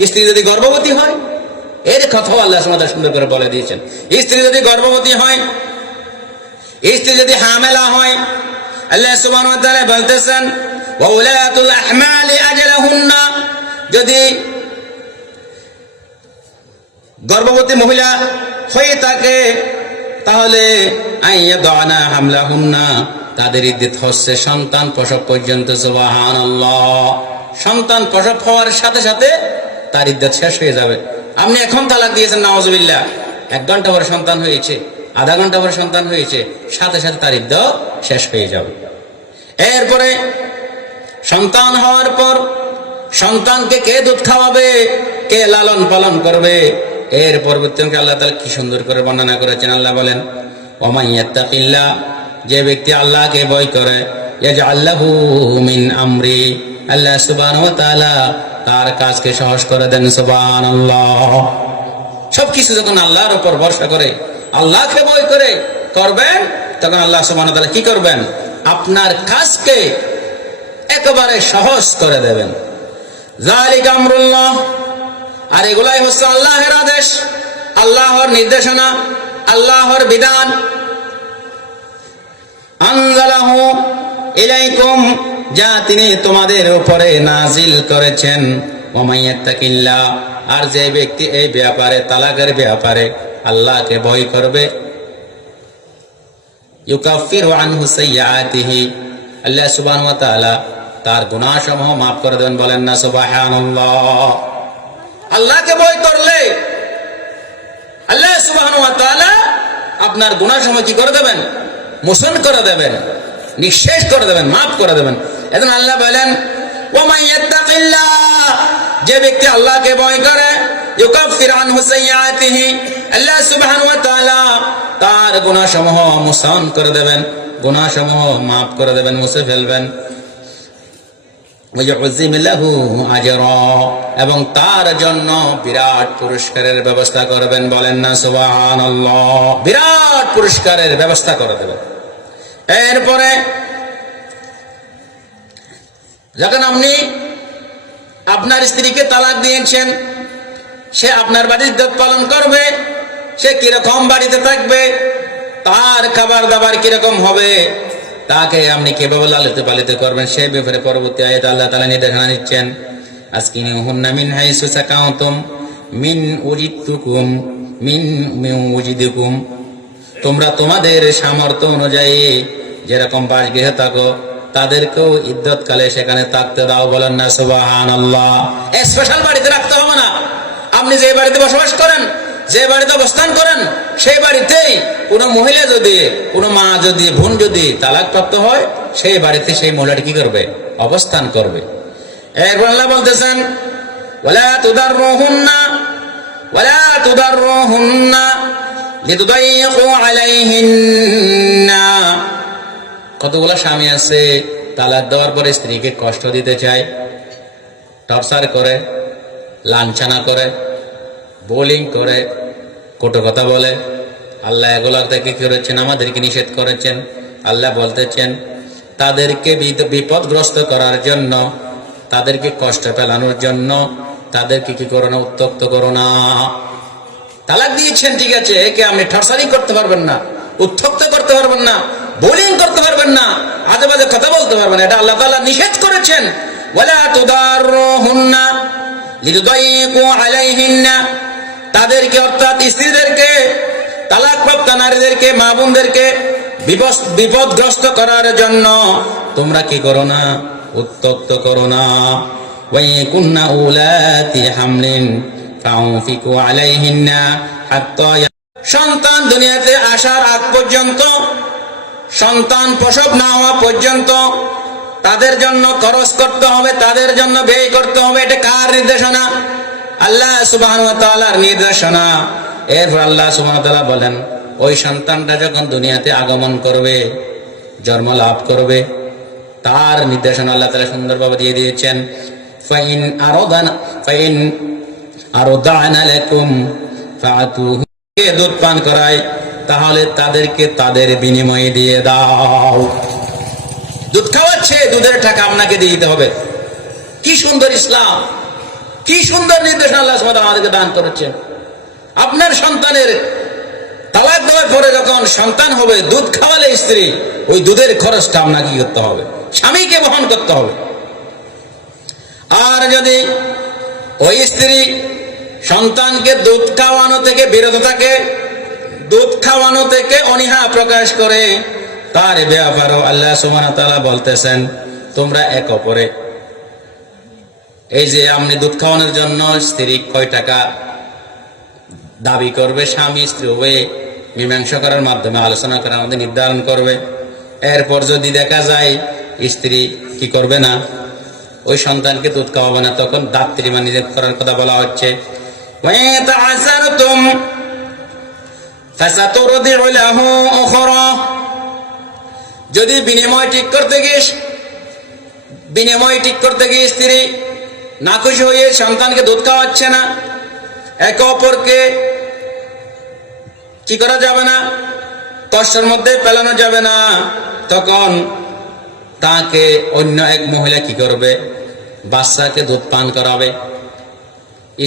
স্ত্রী যদি গর্ভবতী হয়, এর কথাও আল্লাহ সুবহানাহু ওয়া তাআলা সুন্দর করে বলে দিয়েছেন। স্ত্রী যদি গর্ভবতী হয়, স্ত্রী যদি হামেলা হয়, আল্লাহ সুবহানাহু ওয়া তাআলা বলতেছেন ওয়া উলাতুল আহমালি আজালাহুন্না, যদি গর্ভবতী মহিলা হয়ে থাকে তাহলে আইয়াদানা হামলাহুন্না, তাদের ইদ্দত হচ্ছে সন্তান প্রসব পর্যন্ত। সুবহানাল্লাহ। সন্তান প্রসব হওয়ার সাথে সাথে তার ইদ্দত শেষ হয়ে যাবে। আপনি এখন তালাক দিয়েছেন, নাউযুবিল্লাহ, 1 ঘন্টা পরে সন্তান হয়েছে, আধা ঘন্টা পরে সন্তান হয়েছে, সাথে সাথে তার ইদ্দত শেষ হয়ে যাবে। এরপরে সন্তান হওয়ার পর সন্তানকে কে দুধ খাওয়াবে, কে লালন পালন করবে, এর পরবর্তী আল্লাহ তাআলা কি সুন্দর করে বর্ণনা করেছেন। আল্লাহ বলেন, ওয়া ইয়াত্তাকিল্লাহ, যে ব্যক্তি আল্লাহকে ভয় করে, ইয়াজআল লাহু মিন আমরি, আল্লাহ সুবহানাহু ওয়া তাআলা তার কাজকে সহজ করে দেন। সুবহানাল্লাহ। সবকিছু যখন আল্লাহর উপর ভরসা করে, আল্লাহকে ভয় করে করবেন, তখন আল্লাহ সুবহানাহু ওয়া তাআলা কি করবেন? আপনার কাজকে একেবারে সহজ করে দেবেন। যালিকা আমরুল্লাহ, আর এগুলাই হচ্ছে আল্লাহর আদেশ, আল্লাহর নির্দেশনা, আল্লাহর বিধান। আনজালাহু ইলাইকুম, যা তিনি তোমাদের উপরে নাজিল করেছেন। ওয়া মাইয়াত্তাকিল্লাহ, আর যে ব্যক্তি এই ব্যাপারে, তালাকের ব্যাপারে আল্লাহকে ভয় করবে, ইউকাফিরু আনহু সাইয়্যাতিহি, আল্লাহ সুবহানাহু ওয়া তাআলা তার গুনাহসমূহ মাফ করে দেবেন। বলেন না সুবহানাল্লাহ। আল্লাহকে ভয় করলে আল্লাহ সুবহানাহু ওয়া তাআলা আপনার গুনাহসমূহ কি করে দেবেন? মোচন করে দেবেন, নিঃশেষ করে দেবেন, মাফ করে দেবেন। এজন্য আল্লাহ বলেন, ওয়া মাইয়াত্তাকিল্লাহ, যে ব্যক্তি আল্লাহকে ভয় করে, ইউকাফির আনহু সাইয়্যাতিহি, আল্লাহ সুবহানাহু ওয়া তাআলা তার গুনাহসমূহ মোচন করে দেবেন, গুনাহসমূহ মাফ করে দেবেন, মুছে ফেলবেন। ওয়ায়ুযিম লাহু আজরা, এবং তার জন্য বিরাট পুরস্কারের ব্যবস্থা করবেন। বলেন না সুবহানাল্লাহ। বিরাট পুরস্কারের ব্যবস্থা করে দেবেন। এরপরে যখন আপনি আপনার স্ত্রীকে তালাক দিয়েছেন, সে আপনার বাড়ির ইজ্জত পালন করবে, সে কিরকম বাড়িতে থাকবে, তার খাবার দাবার কিরকম হবে, তাকে আপনি কিভাবে লালিত পালিত করবেন, সে ব্যাপারে পরবর্তী আয়াতে আল্লাহ তাআলা নির্দেশনা দিচ্ছেন। আসকিনুহুন্না মিন হাইসু সাকানতুম মিন উজিদতুকুম মিন উজিদিকুম, তোমরা তোমাদের সামর্থ্য অনুযায়ী যেরকম বাসগৃহে থাকো, তাদেরকেও ইদ্যতকালে সেখানে থাকতে দাও। বলেন না সুবহানাল্লাহ। স্পেশাল বাড়িতে রাখতে হবে না। আপনি যে বাড়িতে বসবাস করেন, যে বাড়িতে অবস্থান করেন, সেই বাড়িতেই কোনো মহিলা যদি, কোনো মা যদি, বোন যদি তালাক প্রাপ্ত হয়, সেই বাড়িতে সেই মহিলাটি কি করবে? অবস্থান করবে। এরপর আল্লাহ বলতেছেন, ওয়ালা তুদাররুহুন্না লিতুদাইয়িকু আলাইহিন্না। কতগুলো স্বামী আছে তালাক দেওয়ার পরে স্ত্রীকে কষ্ট দিতে চায়, টর্চার করে, লাঞ্ছনা করে, বোলিং করে, কটু কথা বলে। আল্লাহ এগুলো থেকে কি করেছেন? আমাদেরকে নিষেধ করেছেন। আল্লাহ বলতেছেন, তাদেরকে বিপদগ্রস্ত করার জন্য, তাদেরকে কষ্ট ফেলানোর জন্য তাদেরকে কি করো না? উত্ত্যক্ত করো না। তালাক দিয়েছেন, ঠিক আছে, একে আপনি টর্চারিং করতে পারবেন না, উত্ত্যক্ত করতে পারবেন না, বোলিং করতে পারবেন না, আজে বাজে কথা বলতে পারবেন না। এটা আল্লাহ তাআলা নিষেধ করেছেন। ওয়ালা তুদাররুহুন্না লিতুদাইয়িকু আলাইহিন্না, তাদেরকে অর্থাৎ স্ত্রীদেরকে, তালাকপ্রাপ্ত নারীদেরকে, মা বোনদেরকে বিপদগ্রস্ত করার জন্য তোমরা কি করো না? উত্ত্যক্ত করো না। ওয়াইকুন্না উলাতি হামলিন ফাউফিকু আলাইহিন্না হাত্তা, সন্তান দুনিয়াতে আসার আগ পর্যন্ত, সন্তান প্রসব না হওয়া পর্যন্ত তাদের জন্য খরচ করতে হবে, তাদের জন্য ব্যয় করতে হবে। এটা কার নির্দেশনা? আল্লাহ সুবহানাহু ওয়া তাআলার নির্দেশনা। এরপর আল্লাহ সুবহানাহু ওয়া তাআলা বলেন, ওই সন্তানটা যখন দুনিয়াতে আগমন করবে, জন্ম লাভ করবে, তার নির্দেশনা আল্লাহ তাআলা সুন্দরভাবে দিয়ে দিয়েছেন। ফাইন আরদানা লাকুম ফাআতুহু, দুধ পান করায়, তাহলে তাদেরকে তাদের বিনিময়ে দিয়ে দাও। দুধ খাওয়াচ্ছে, দুধের টাকা আপনাকে দিয়ে দিতে হবে। কি সুন্দর ইসলাম, কি সুন্দর নির্দেশনা আল্লাহ সুবহানাহু ওয়া তাআলা আমাদেরকে দান করেছেন। আপনার সন্তানের তালাক দেওয়ার পরে যখন সন্তান হবে, দুধ খাওয়ালে স্ত্রী, ওই দুধের খরচটা আপনাকে করতে হবে, স্বামীকে বহন করতে হবে। আর যদি ওই স্ত্রী সন্তানকে দুধ খাওয়ানো থেকে বিরত থাকে, দুধ খাওয়ানো থেকে অনীহা প্রকাশ করে, তার ব্যাপারেও আল্লাহ সুবহানাহু ওয়া তাআলা বলতেছেন, তোমরা এক অপরে, এই যে আপনি দুধ খাওয়ানোর জন্য স্ত্রী কয় টাকা দাবি করবে, স্বামী স্ত্রী হয়ে মীমাংসা করার মাধ্যমে, আলোচনা করে আমাদের নির্ধারণ করবে। এরপর যদি দেখা যায় স্ত্রী কি করবে না, ওই সন্তানকে দুধ খাওয়াবে না, তখন দাত্রী মানে নিষেধ করার কথা বলা হচ্ছে। যদি বিনিময় ঠিক করতে গিয়ে স্ত্রী নাখুশি হয়ে সন্তানকে দুধ খাওয়াচ্ছে না, একে অপরকে কি করা যাবে না, কষ্টের মধ্যে ফেলানো যাবে না, তখন তাকে অন্য এক মহিলা কি করবে, বাচ্চাকে দুধ পান করাবে।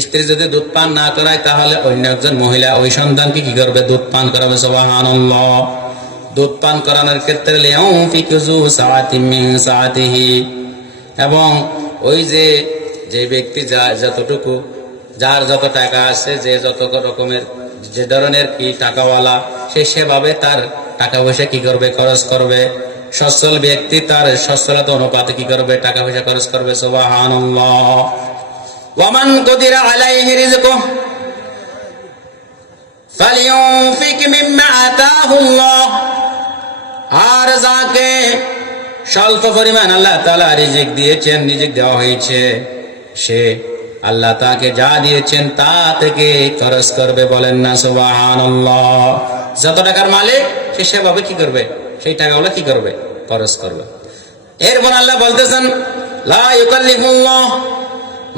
স্ত্রী যদি দুধ পান না করায় তাহলে অন্য একজন মহিলা ওই সন্তানকে কি করবে, দুধ পান করাবে। সুবহানাল্লাহ। দুধ পান করানোর ক্ষেত্রে এবং ওই যে ব্যক্তি যার যত টাকা আছে, যে যত রকমের যে ধরনের কি টাকাওয়ালা, সে সেভাবে তার টাকা পয়সা কি করবে, খরচ করবে। সচ্ছল ব্যক্তি তার সচ্ছলতা অনুপাতে কি করবে, টাকা পয়সা খরচ করবে। সুবহানাল্লাহ। ওয়ামান কুদিরা আলাইহি রিজকুহু ফালিয়ুনফিক মিম্মা আতাহুল্লাহ। আর যাকে স্বল্প পরিমাণ আল্লাহ তাআলা রিজিক দিয়েছেন, রিজিক দেওয়া হয়েছে, সে আল্লাহ তাকে যা দিয়েছেন তা থেকে খরচ করবে। বলেন না সুবহানাল্লাহ। যত টাকার মালিক সে সেভাবে কি করবে, সেই টাকাগুলো কি করবে, খরচ করবে। এরপর আল্লাহ বলতেছেন, লা ইউকাল্লিফুল্লাহ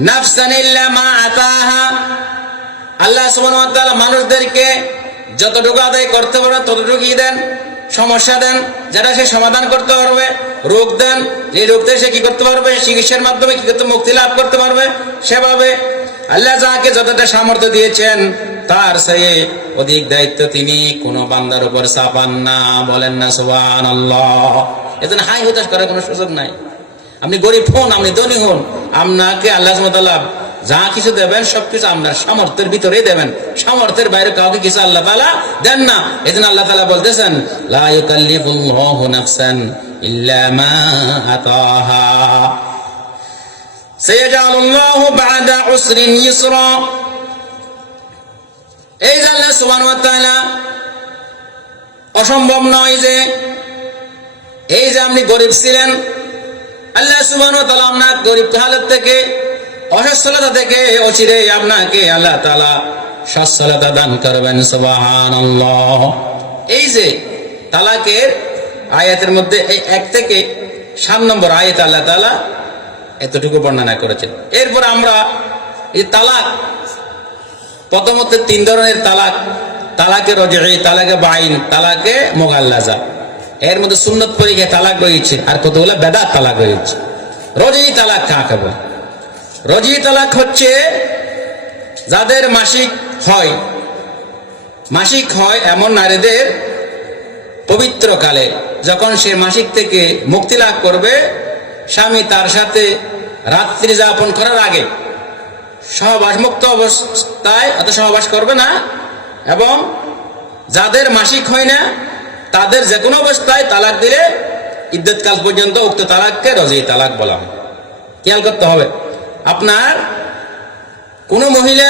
নাফসান ইল্লা মা আতাহা। আল্লাহ সুবহানাহু ওয়া তাআলা মানুষদেরকে যতটুকু আদায় করতে পারবে ততটুকুই দেন। সমস্যা দেন যেটা সে সমাধান করতে পারবে, রোগ দেন যে রোগ থেকে সে কি করতে পারবে, চিকিৎসার মাধ্যমে কি করতে, মুক্তি লাভ করতে পারবে। সেভাবে আল্লাহ যাকে যতটা সামর্থ্য দিয়েছেন তার চেয়ে অধিক দায়িত্ব তিনি কোন বান্দার উপর চাপান না। বলেন না সুবহানাল্লাহ। এজন্য হাই হতাশ করার কোনো সুযোগ নাই। আপনি গরিব হন, আপনি ধনী হন, আপনাকে আল্লাহ সুবহানাহু ওয়া তাআলা যা কিছু দেবেন সবকিছু আপনার সামর্থ্যের ভিতরেই দেবেন। সামর্থ্যের বাইরে কাউকে কিছু আল্লাহ তাআলা দেন না। এজন্য আল্লাহ তাআলা বলতেছেন, লা ইউকাল্লিফুল্লাহু নাফসান ইল্লা মা আতাহা সায়াজআলুল্লাহু বা'দা উসরিন ইসরা। এই যে আল্লাহ সুবহানাহু ওয়া তাআলা অসম্ভব নয় যে এই যে আপনি গরিব ছিলেন, আল্লাহ সুবহানাহু ওয়া তাআলা আপনার গরিব হালত থেকে, অসচ্ছলতা থেকে অচিরে আপনাকে আল্লাহ তাআলা সচ্ছলতা দান করবেন। সুবহানাল্লাহ। এই যে তালাকের আয়াতের মধ্যে এই 1 থেকে 7 নম্বর আয়াত আল্লাহ তাআলা এতটুকু বর্ণনা করেছেন। এরপর আমরা এই তালাক, প্রথমত 3 ধরনের তালাক, তালাকে রজঈ, তালাকে বাইন, তালাকে মুগাল্লাজা। এর মধ্যে সুন্নত পরিকে তালাক রয়েছে, আর কতগুলো বেদাত তালাক রয়েছে। রজঈ তালাক কাকে বলে? রজঈ তালাক হচ্ছে যাদের মাসিক হয় এমন নারীদের পবিত্রকালে যখন সে মাসিক থেকে মুক্তি লাভ করবে, স্বামী তার সাথে রাত্রি যাপন করার আগে সহবাস মুক্ত অবস্থায় অত সহবাস করবে না। এবং যাদের মাসিক হয় না তাদের যে কোনো অবস্থায় তালাক দিলে ইদ্যতকাল পর্যন্ত উক্ত তালাককে রজঈ তালাক বলা হয়। খেয়াল করতে হবে, আপনার কোন মহিলা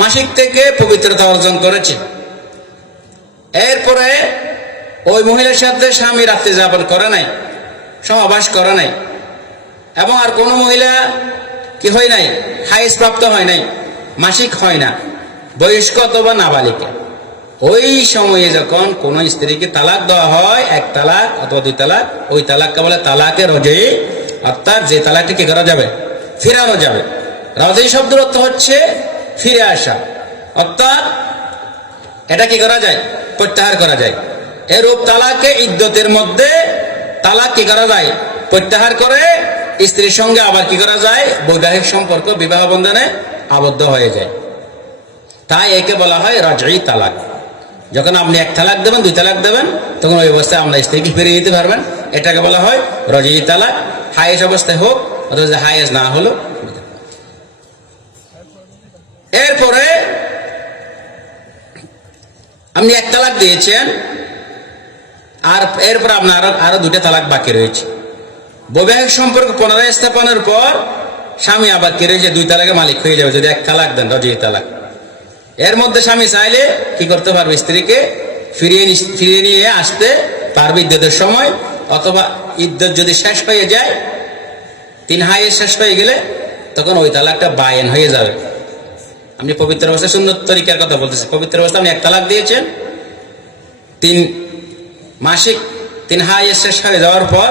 মাসিক থেকে পবিত্রতা অর্জন করেছে, এরপরে ওই মহিলার সাথে স্বামী রাত্রি যাপন করে নাই, সহবাস করে নাই, এবং আর কোন মহিলা কি হয় নাই, হাইজ প্রাপ্ত হয় নাই, মাসিক হয় না, বয়স্ক অথবা নাবালিকা, ওই সময়ে যখন কোন স্ত্রীকে তালাক দেওয়া হয়, 1 তালাক অথবা 2 তালাক, ওই তালাককে বলে তালাকে রজঈ। অর্থাৎ যে তালাকটি কি করা যাবে, ফিরানো যাবে। রজঈ শব্দের অর্থ হচ্ছে ফিরে আসা, অর্থাৎ এটা কি করা যায়, প্রত্যাহার করা যায়। এরূপ তালাকে ইদ্যতের মধ্যে তালাক কি করা যায়, প্রত্যাহার করে স্ত্রীর সঙ্গে আবার কি করা যায়, বৈবাহিক সম্পর্ক, বিবাহ বন্ধনে আবদ্ধ হয়ে যায়। তাই একে বলা হয় রজঈ তালাক। যখন আপনি 1 তালাক দেবেন, 2 তালাক দেবেন, তখন ওই অবস্থায় আমরা স্ত্রীকে ফিরিয়ে দিতে পারবেন। এটাকে বলা হয় রজঈ তালাক। হায়েজ অবস্থায় হোক অথবা হায়েজ না হলো। এরপরে আপনি 1 তালাক দিয়েছেন, আর এরপর আপনার আরো 2টা তালাক বাকি রয়েছে। বৈবাহিক সম্পর্ক পুনরায় স্থাপনের পর স্বামী আবার কি রয়েছে, 2 তালাকের মালিক হয়ে যাবে যদি 1 তালাক দেন, রজঈ তালাক। এর মধ্যে স্বামী চাইলে কি করতে পারবে, স্ত্রীকে ফিরিয়ে নিয়ে আসতে পারবে ইদ্যতের সময়, অথবা ইদ্যত যদি শেষ হয়ে যায় তিন হায়ের শেষ হয়ে গেলে তখন ওই তালাকটা বায়েন হয়ে যাবে। আপনি পবিত্র অবস্থায় সুন্নত তরিকার কথা বলতেছি। পবিত্র অবস্থায় আপনি এক তালাক দিয়েছেন, 3 মাসিক 3 হায়ের শেষ হয়ে যাওয়ার পর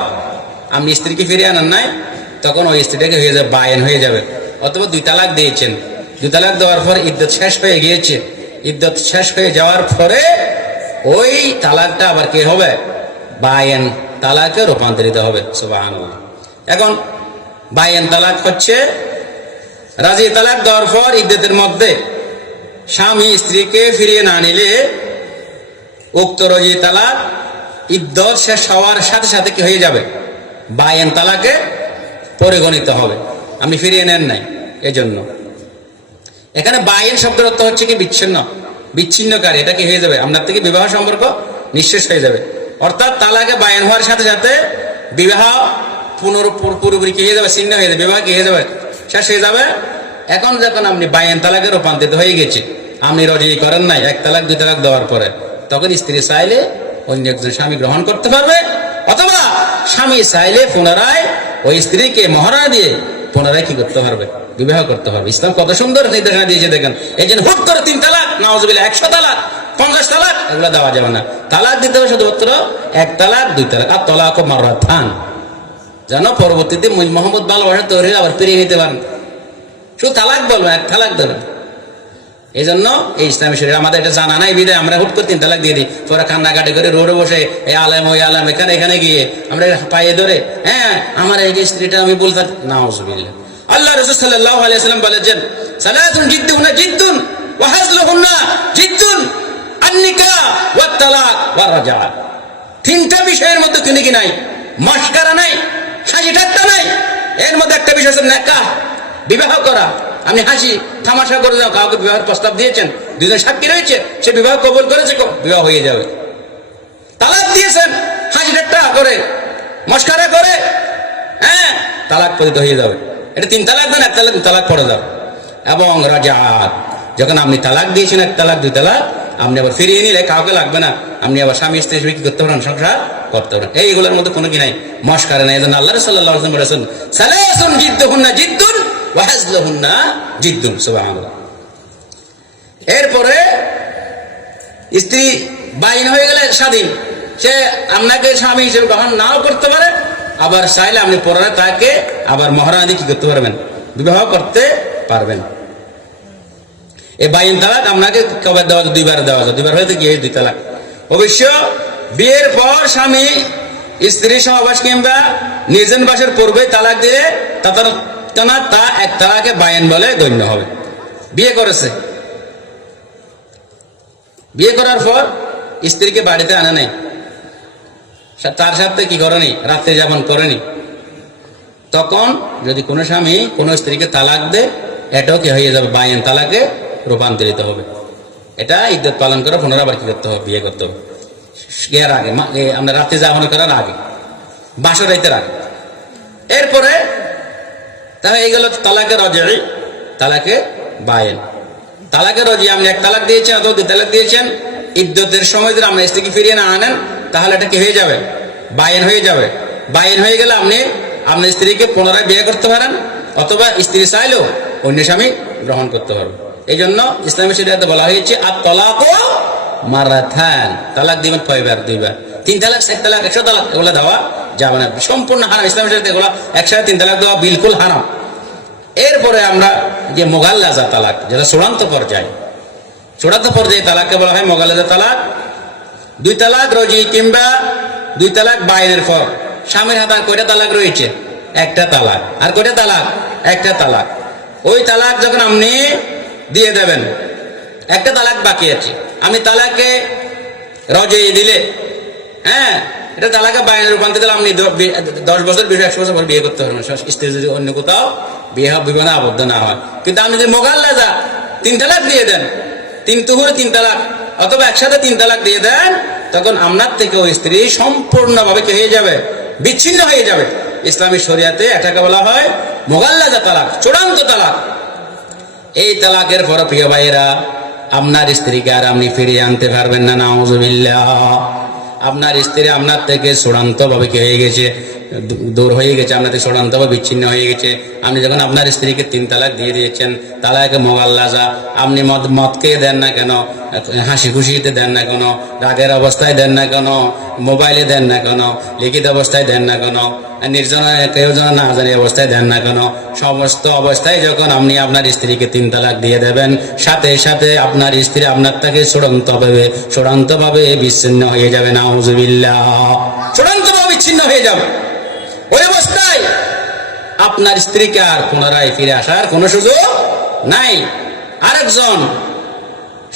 আপনি স্ত্রীকে ফিরিয়ে আনার নাই, তখন ওই স্ত্রীটাকে হয়ে যাবে বায়েন হয়ে যাবে। অথবা 2 তালাক দিয়েছেন, 2 তালাক দেওয়ার পর ইদ্যত শেষ হয়ে গিয়েছে, ইদ্যত শেষ হয়ে যাওয়ার পরে ওই তালাকটা আবার কি হবে? বায়েন তালাকে রূপান্তরিত হবে। সুবহানাল্লাহ। এখন বায়েন তালাক হচ্ছে রাজি তালাক দেওয়ার পর ইদ্যতের মধ্যে স্বামী স্ত্রীকে ফিরিয়ে না নিলে উক্ত রাজি তালাক ইদ্যত শেষ হওয়ার সাথে সাথে কি হয়ে যাবে? বায়েন তালাকে পরিগণিত হবে। আপনি ফিরিয়ে নেন নাই, এজন্য এখানে বায়েন শব্দের অর্থ হচ্ছে কি বিচ্ছিন্ন, বিচ্ছিন্নকারী। এটা কি হয়ে যাবে? আপনার থেকে বিবাহ সম্পর্ক নিঃশেষ হয়ে যাবে। অর্থাৎ তালাকে বায়েন হওয়ার সাথে সাথে বিবাহ পুরোপুরি কি হয়ে যাবে? ছিন্ন হয়ে যাবে, বিবাহ কি হয়ে যাবে? শেষ হয়ে যাবে। এখন যখন আপনি বায়েন তালাকে রূপান্তরিত হয়ে গেছে, আপনি রাজি করেন নাই 1 তালাক 2 তালাক দেওয়ার পরে, তখন স্ত্রী চাইলে অন্য একজন স্বামী গ্রহণ করতে পারবে, অথবা স্বামী চাইলে পুনরায় ওই স্ত্রীকে মহারণা দিয়ে পুনরায় কি করতে পারবে? বিবাহ করতে পারবে। ইসলাম কত সুন্দর নির্দেশনা দিয়েছে দেখেন। এই জন্য হুট করে 3 তালাক, নাউজুবিল্লাহ 100 তালাক 50 তালাক এগুলো দেওয়া যাবে না। তালাক দিতে হবে শুধুমাত্র 1 তালাক 2 তালাক। আর তালাক মাররাতান, যেন পরবর্তীতে মোহাম্মদ ভালোবাসা তৈরি আবার ফিরিয়ে নিতে পারেন। শুধু তালাক বলবো, 1 তালাক দেবেন। এই জন্য এই ইসলামী শরীয়ত আমাদের এটা জানা নাই বিধায় আমরা হুট করে 3 তালাক দিয়ে দিই। পরে কান্নাকাটি করে রোডে বসে এই আলেম ওই আলেম এখানে গিয়ে আমরা পায়ে ধরে, হ্যাঁ আমার এই স্ত্রীটা আমি বলতাম, নাউজুবিল্লাহ। আল্লাহ রাসূল সাল্লাল্লাহু আলাইহি ওয়াসাল্লাম বলেছেন, সালাতুন জিদ্দুহুন্না জিদ্দুন ওয়া হাজলুহুন্না জিদ্দুন, আন-নিকাহ ওয়াত তালাক ওয়ার রাজা। 3টা বিষয়ের মধ্যে কোনো কি নাই? মশকরা নাই, হাসি ঠাট্টা নাই। এর মধ্যে একটা বিষয় আছে নিকাহ, বিবাহ করা। আপনি হাসি তামাশা করে যাও, কাউকে বিবাহের প্রস্তাব দিয়েছেন, 2 জন সাক্ষী রয়েছে, সে বিবাহ কবুল করেছে, বিবাহ হয়ে যাবে। তালাক দিয়েছেন হাসি ঠাট্টা করে, মশকরা করে, হ্যাঁ তালাক পতিত হয়ে যাবে। এটা 3 তালাক দেন, 1 তালাক 2 তালাক পড়ে যাবে। এবং রাজাত, যখন আপনি তালাক দিয়েছেন 1 তালাক 2 তালাক, আপনি আবার ফিরিয়ে নিলে কাউকে লাগবে না, আপনি আবার স্বামী স্ত্রী কি করতে পারেন? সংসার করতে পারেন। এইগুলোর মধ্যে কোনো কি নাই, মশকরা নাই। এজন্য আল্লাহ সাল্লাল্লাহু আলাইহি ওয়াসাল্লাম বলেছেন, সালাসুন জিদ্দুহুন্না জিদ্দুন ওয়া হাজলুহুন্না জিদ্দুন। সুবহানাল্লাহ। এরপরে স্ত্রী বাইন হয়ে গেলে স্বাধীন, সে আপনাকে স্বামী হিসেবে গ্রহণ নাও করতে পারে, আবার চাইলে আপনি পরে তাকে আবার মহারণা দিয়ে কি করতে পারবেন? বিবাহ করতে পারবেন। এই বাইন তালাক আপনাকে কবে দেওয়া যায়? 2 বার দেওয়া যায়। 2 বার হয়তো কি 2 তালাক। অবশ্য বিয়ের পর স্বামী স্ত্রী সহবাস কিংবা নির্জন বাসের পূর্বে তালাক দিলে তা 1 তালাকে বায়েন বলে গণ্য হবে। বিয়ে করেছে, বিয়ে করার পর স্ত্রীকে বাড়িতে আনে নাই, তার সাথে কি করেনি? রাত্রি যাপন করেনি, তখন যদি কোনো স্বামী কোনো স্ত্রীকে তালাক দেয়, এটাও কি হয়ে যাবে? বায়েন তালাকে রূপান্তরিত হবে। এটা ইদ্যত পালন করে পুনরায় আবার কি করতে হবে? বিয়ে করতে হবে। এর আগে আমরা রাত্রি যাপন করার আগে, বাসর রাইতের আগে। এরপরে তাহলে এই গেল তালাকে রজি, তালাকে বায়েন। তালাকে রজি আপনি 1 তালাক দিয়েছেন অথবা 2 তালাক দিয়েছেন, ইদ্যতের সময় যদি আপনি স্ত্রীকে ফিরিয়ে না আনেন, তাহলে এটা কি হয়ে যাবে? বায়েন হয়ে যাবে। বায়েন হয়ে গেলে আপনি আপনার স্ত্রীকে পুনরায় বিয়ে করতে পারেন, অথবা স্ত্রী চাইলেও অন্য স্বামী গ্রহণ করতে পারবে। এই জন্য ইসলামী শরীয়তে বলা হয়েছে আত-তালাকু মারাতান, তালাক দিবেন কয়বার? 2 বার। 3 তালাক 4 তালাক 100 তালাক এগুলো দেওয়া যাবে না, সম্পূর্ণ হারাম। ইসলামী শরীয়তে এগুলো 103 তালাক দেওয়া বিলকুল হারাম। এরপরে আমরা যে মুগাল্লাজা তালাক, যেটা চূড়ান্ত পর্যায়ে তালাককে বলা হয় মুগাল্লাজা তালাক। 2 তালাক রজি কিংবা 2 তালাক বায়েনের পর স্বামীর হাতে আর কয়টা তালাক রয়েছে? 1টা তালাক। আর কয়টা তালাক? 1টা তালাক। ওই তালাক যখন আপনি দিয়ে দেবেন, 1টা তালাক বাকি আছে, আমি তালাকে রজি দিলে, হ্যাঁ এটা তালাকে বায়েনে রূপান্তর দিলে আপনি 10 বছর 100 বছর পর বিয়ে করতে পারবেন, স্ত্রী যদি অন্য কোথাও বিবাহে আবদ্ধ না হয়। কিন্তু আপনি যদি মুগাল্লাজা 3 তালাক দিয়ে দেন, 3 তুহুরে 3 তালাক, অথবা একসাথে 3 তালাক দিয়ে দেন, তখন আপনার থেকে ওই স্ত্রী সম্পূর্ণভাবে কি হয়ে যাবে? বিচ্ছিন্ন হয়ে যাবে। ইসলামী শরিয়াতে এটাকে বলা হয় মুগাল্লাজা তালাক, চূড়ান্ত তালাক। এই তালাকের পর প্রিয় ভাইয়েরা, আপনার স্ত্রীকে আর আপনি ফিরিয়ে আনতে পারবেন না, নাউজুবিল্লাহ। আপনার স্ত্রী আপনার থেকে চূড়ান্ত ভাবে কি হয়ে গেছে? দূর হয়ে গেছে, আপনাদের চূড়ান্ত বা বিচ্ছিন্ন হয়ে গেছে। আপনি যখন আপনার স্ত্রীকে 3 তালাক দিয়ে দিয়েছেন, তালাকে মোগাল্লাজা, আপনি মদকে দেন না কেন, হাসি খুশিতে দেন না কেন, রাগের অবস্থায় দেন না কেন, মোবাইলে দেন না কেন, লিখিত অবস্থায় দেন না কেন, নির্জন কেউ যেন না জানি অবস্থায় দেন না কেন, সমস্ত অবস্থায় যখন আপনি আপনার স্ত্রীকে 3 তালাক দিয়ে দেবেন, সাথে সাথে আপনার স্ত্রী আপনার থেকে চূড়ান্তভাবে বিচ্ছিন্ন হয়ে যাবে। নাউজুবিল্লাহ, চূড়ান্তভাবে বিচ্ছিন্ন হয়ে যাবে। ওই অবস্থায় আপনার স্ত্রীকে আর পুনরায় ফিরে আসার কোনো সুযোগ নাই। আরেকজন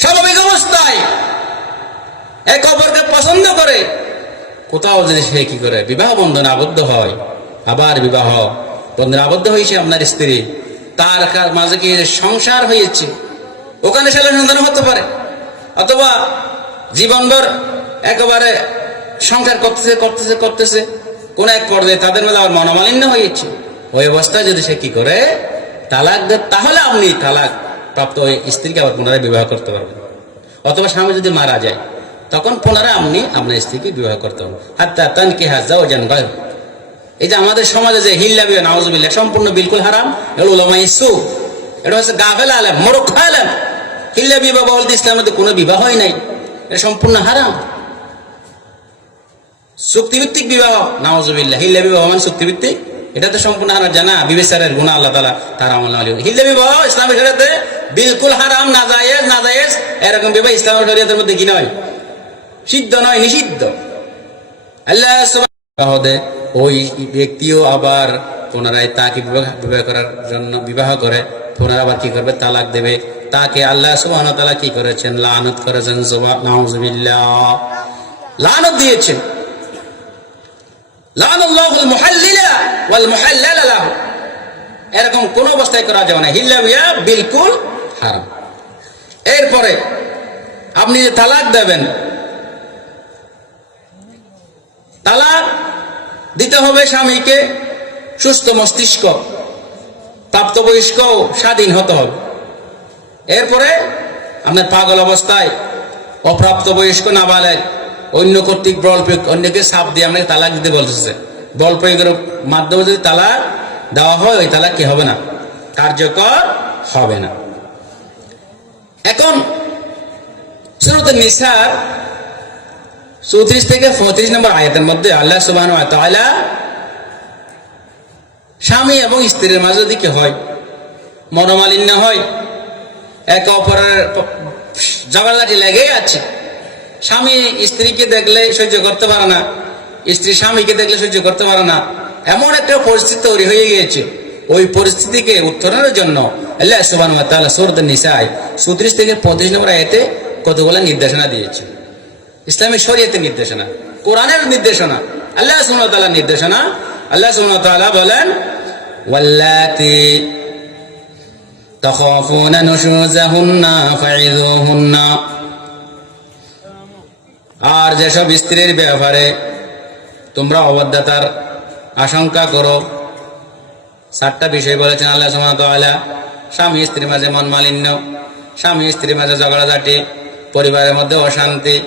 স্বাভাবিক অবস্থায় এক অপরকে পছন্দ করে কোথাও যদি সে কি করে বিবাহ বন্ধনে আবদ্ধ হয়, আবার বিবাহ বন্ধনে আবদ্ধ হয়েছে আপনার স্ত্রী, তার মাঝে কি সংসার হয়েছে, ওখানে ছেলে সন্তান হতে পারে, অথবা জীবনভর একেবারে সংসার করতেছে কোন এক পর্যায়ে তাদের মধ্যে আবার মনোমালিন্য হয়েছে। ওই অবস্থায় যদি সে কি করে তালাক দেয়, তাহলে আপনি তালাক প্রাপ্ত স্ত্রীকে আবার পুনরায় বিবাহ করতে পারবেন। অথবা স্বামী যদি মারা যায়, তখন পুনরায় আপনি আপনার স্ত্রীকে বিবাহ করতে হবে। হাত্তা তানকিহা যাওজান গায়র। এই যে আমাদের সমাজে যে হিল্লা বিবাহ, নাউজুবিল্লাহ, সম্পূর্ণ বিলকুল হারাম। এগুলো উলামায়ে সু, এটা হচ্ছে গাফেল আলেম, মূর্খ আলেম। হিল্লা বিবাহ বলতে ইসলামের মধ্যে কোনো বিবাহই নাই, এটা সম্পূর্ণ হারাম। চুক্তিভিত্তিক বিবাহ, নাউজুবিল্লাহ, হিল্লা বিবাহ মানে চুক্তিভিত্তিক, এটা তো সম্পূর্ণ হারাম। জানা বিবেচারের গুনাহ আল্লাহ তাআলা তার আমল নামে। হিল্লা বিবাহ ইসলামের শরীয়তে বিলকুল হারাম, নাজায়েজ। এরকম বিবাহ ইসলামের শরীয়তের মধ্যে কি নয়, সিদ্ধ নয়, নিষিদ্ধ। আল্লাহ সুবহানাহু ওয়া ওই ব্যক্তিও আবার পুনরায় তাকে বিবাহ করার জন্য বিবাহ করে পুনরায় আবার কি করবে, তালাক দেবে। তাকে আল্লাহ সুবহানাহু ওয়া তাআলা কি করেছেন, লানত করেছেন। নাউজুবিল্লাহ, লানত দিয়েছেন। লানাল্লাহুল মুহাল্লিলা ওয়াল মুহাল্লালা লাহু। এরকম কোন অবস্থায় করা যাবে না, হিল্লা বিবাহ বিলকুল হারাম। এরপরে আপনি যে তালাক দেবেন, তালাক দিতে হবে স্বামীকে সুস্থ মস্তিষ্ক, প্রাপ্তবয়স্ক, স্বাধীন হতে হবে। এরপরে আপনার পাগল অবস্থায় অপ্রাপ্তবয়স্ক নাবালেগ অন্য কর্তৃক বল প্রয়োগ, অন্যকে চাপ দিয়ে আপনাকে তালাক দিতে বলতেছে, বল প্রয়োগের মাধ্যমে যদি তালাক দেওয়া হয়, ওই তালাক কি হবে না, কার্যকর হবে না। এখন সূরা নিসার 34 থেকে 35 নম্বর আয়াতের মধ্যে আল্লাহ সুবহানাহু ওয়া তাআলা স্বামী এবং স্ত্রীর মাঝে যদি কি হয়, মনোমালিন্য হয়, একে অপরের ঝগড়াঝাটি লেগেই আছে, স্বামী স্ত্রীকে দেখলে সহ্য করতে পারে না, স্ত্রী স্বামীকে দেখলে সহ্য করতে পারে না, এমন একটা পরিস্থিতি তৈরি হয়ে গিয়েছে। ওই পরিস্থিতিকে উত্তরণের জন্য আল্লাহ সুবহানাহু ওয়া তাআলা সূরা নিসায় 34 থেকে 35 নম্বর আয়াতে কতগুলো নির্দেশনা দিয়েছে। ইসলামী শরীয়তের নির্দেশনা, কোরআনের নির্দেশনা, আল্লাহ সুবহানাহু ওয়া তাআলার নির্দেশনা। আল্লাহ সুবহানাহু ওয়া তাআলা বলেন, ওয়াল্লাতি তাখাফুনা নুশুজাহুন্না ফাইযুহুন্না। আর যেসব স্ত্রীর ব্যাপারে তোমরা অবাধ্যতার আশঙ্কা করো, 7টা বিষয় বলেছেন আল্লাহ সুবহানাহু ওয়া তাআলা। স্বামী স্ত্রীর মাঝে মনমালিন্য, স্বামী স্ত্রীর মাঝে ঝগড়াঝাটি, পরিবারের মধ্যে অশান্তি,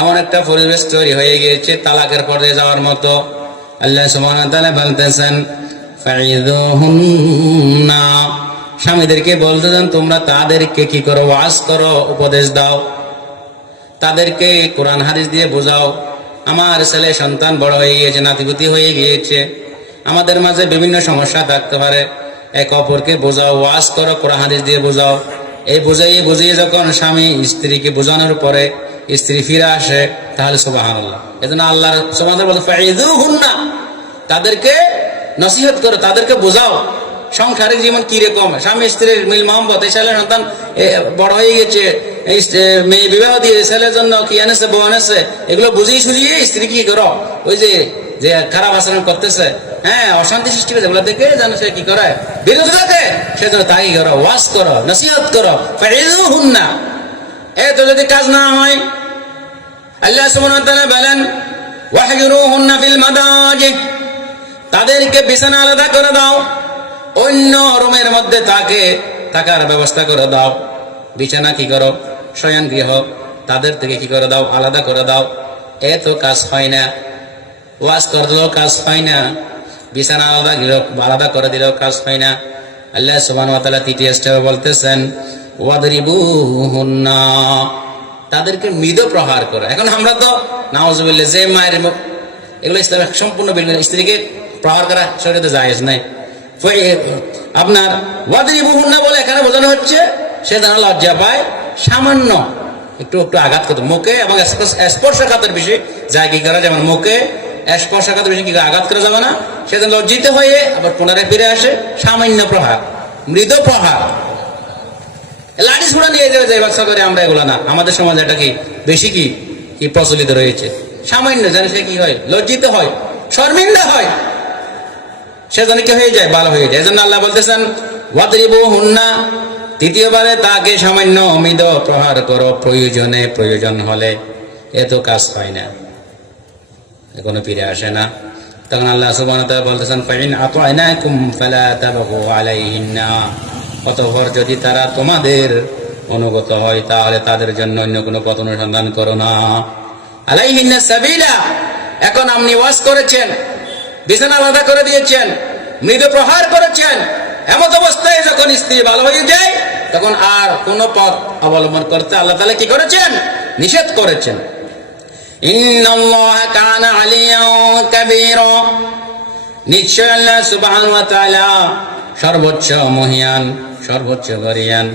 এমন একটা পরিবেশ তৈরি হয়ে গিয়েছে তালাকের পর্যায়ে যাওয়ার মতো। আল্লাহ সুবহানাহু ওয়া তাআলা বলতেছেন, ফাইযুহুন্না, স্বামীদেরকে বলতেছেন তোমরা তাদেরকে কি করো, ওয়াজ করো, উপদেশ দাও, তাদেরকে কোরআন হাদিস দিয়ে বোঝাও। আমার ছেলে সন্তান বড় হয়ে গিয়েছে, নাতিপুতি হয়ে গিয়েছে, আমাদের মাঝে বিভিন্ন সমস্যা থাকতে পারে, এক অপরকে বোঝাও, ওয়াজ করো, কোরআন হাদিস দিয়ে বোঝাও। এই বুঝিয়ে যখন স্বামী স্ত্রীকে বোঝানোর পরে স্ত্রী ফিরে আসে, তাহলে সুবহানাল্লাহ। এজন্য আল্লাহ সুবহানাহু ওয়া তাআলা ফাইযুহুন্না, তাদেরকে নসিহত করো, তাদেরকে বোঝাও সাংসারিক জীবন কি রকম, স্বামী স্ত্রীর মিল মহব্বত। এই ছেলে সন্তান বড় হয়ে গেছে, মেয়ে বিবাহ দিয়ে ছেলের জন্য কি এনেছে, বউ এনেছে, এগুলো বুঝিয়ে সুঝিয়ে স্ত্রী কি করো, ওই যে খারাপ আচরণ করতেছে, হ্যাঁ, অশান্তি সৃষ্টি করে, এগুলো দেখে যেন সে কি করে, বিরত থাকে, সেজন্য তাই করো, ওয়াজ করো, নসিহত করো। ফাইযুহুন্না, এত যদি কাজ না হয়, আল্লাহ সুবহানাহু ওয়া তাআলা বলেন, ওয়াহজুরুহুন্না ফিল মাদাজি, তাদেরকে বিছানা আলাদা করে দাও, অন্য রুমের মধ্যে থাকার ব্যবস্থা করে দাও। বিছানা কি করো, শয়ন গৃহ, তাদের থেকে কি করে দাও, আলাদা করে দাও। এত কাজ হয় না, ওয়াজ করে দিলেও কাজ পায় না, বিছানা আলাদা করে দিলেও কাজ পায় না। আল্লাহ সুবহানাহু ওয়া তাআলা তৃতীয় স্টেপে বলতেছেন ওয়াদরিবুহুন্না, তাদেরকে মৃদু প্রহার করে। এখন আমরা তো নাউজুবিল্লাহ যে মায়ের এগুলো ইসলামে সম্পূর্ণ বিল, স্ত্রীকে প্রহার করা শরীয়তে জায়েজ নাই। আপনার ওয়াদরিবুহুন্না বলে এখানে বোঝানো হচ্ছে সে যেন লজ্জা পায়, সামান্য একটু আঘাত করতে, মুখে এবং স্পর্শাঘাতের বিষয়ে যা কি করা, যেমন মুখে স্পর্শাঘাতের বিষয়ে কি আঘাত করা যাবে না, সে যেন লজ্জিত হয়ে আবার পুনরায় ফিরে আসে। সামান্য প্রহার, মৃদু প্রহার, লাঠি ছুড়া নিয়ে যাবে যে ব্যবসা করে আমরা এগুলো না। আমাদের সমাজে এটা কি বেশি কি প্রচলিত রয়েছে। সামান্য যেন সে কি হয়, লজ্জিত হয়, শর্মিন্দা হয়, সে যেন কি হয়ে যায়, ভালো হয়ে যায়। এজন্য আল্লাহ বলতেছেন ওয়াদরিবুহুন্না, তৃতীয়বারে তাকে সামান্য মৃদু প্রহার করো, প্রয়োজন হলে। এত কাজ হয় না, এখনো ফিরে আসে না। তখন আল্লাহ সুবহানাহু ওয়া তাআলা বলতেছেন ফাইন আতাইনাকুম ফালা তাবগু আলাইহিন্না, অতঃপর যদি তারা তোমাদের অনুগত হয় তাহলে তাদের জন্য অন্য কোনো পথ অনুসন্ধান করো না। আলাইহিন্না সাবিলা, এখন আপনি ওয়াজ করেছেন, বিছানা আলাদা করে দিয়েছেন, মৃদু প্রহার করেছেন, এমত অবস্থায় যখন স্ত্রী ভালো হয়ে যায় তখন আর কোন পথ অবলম্বন করতে আল্লাহ তাআলা কি করেছেন, নিষেধ করেছেন। ইন্নাল্লাহা কানা আলিয়ান কাবীরা, নিশ্চয় আল্লাহ সুবহানাহু ওয়া তাআলা সর্বোচ্চ মহিয়ান, সর্বোচ্চ গরিয়ান।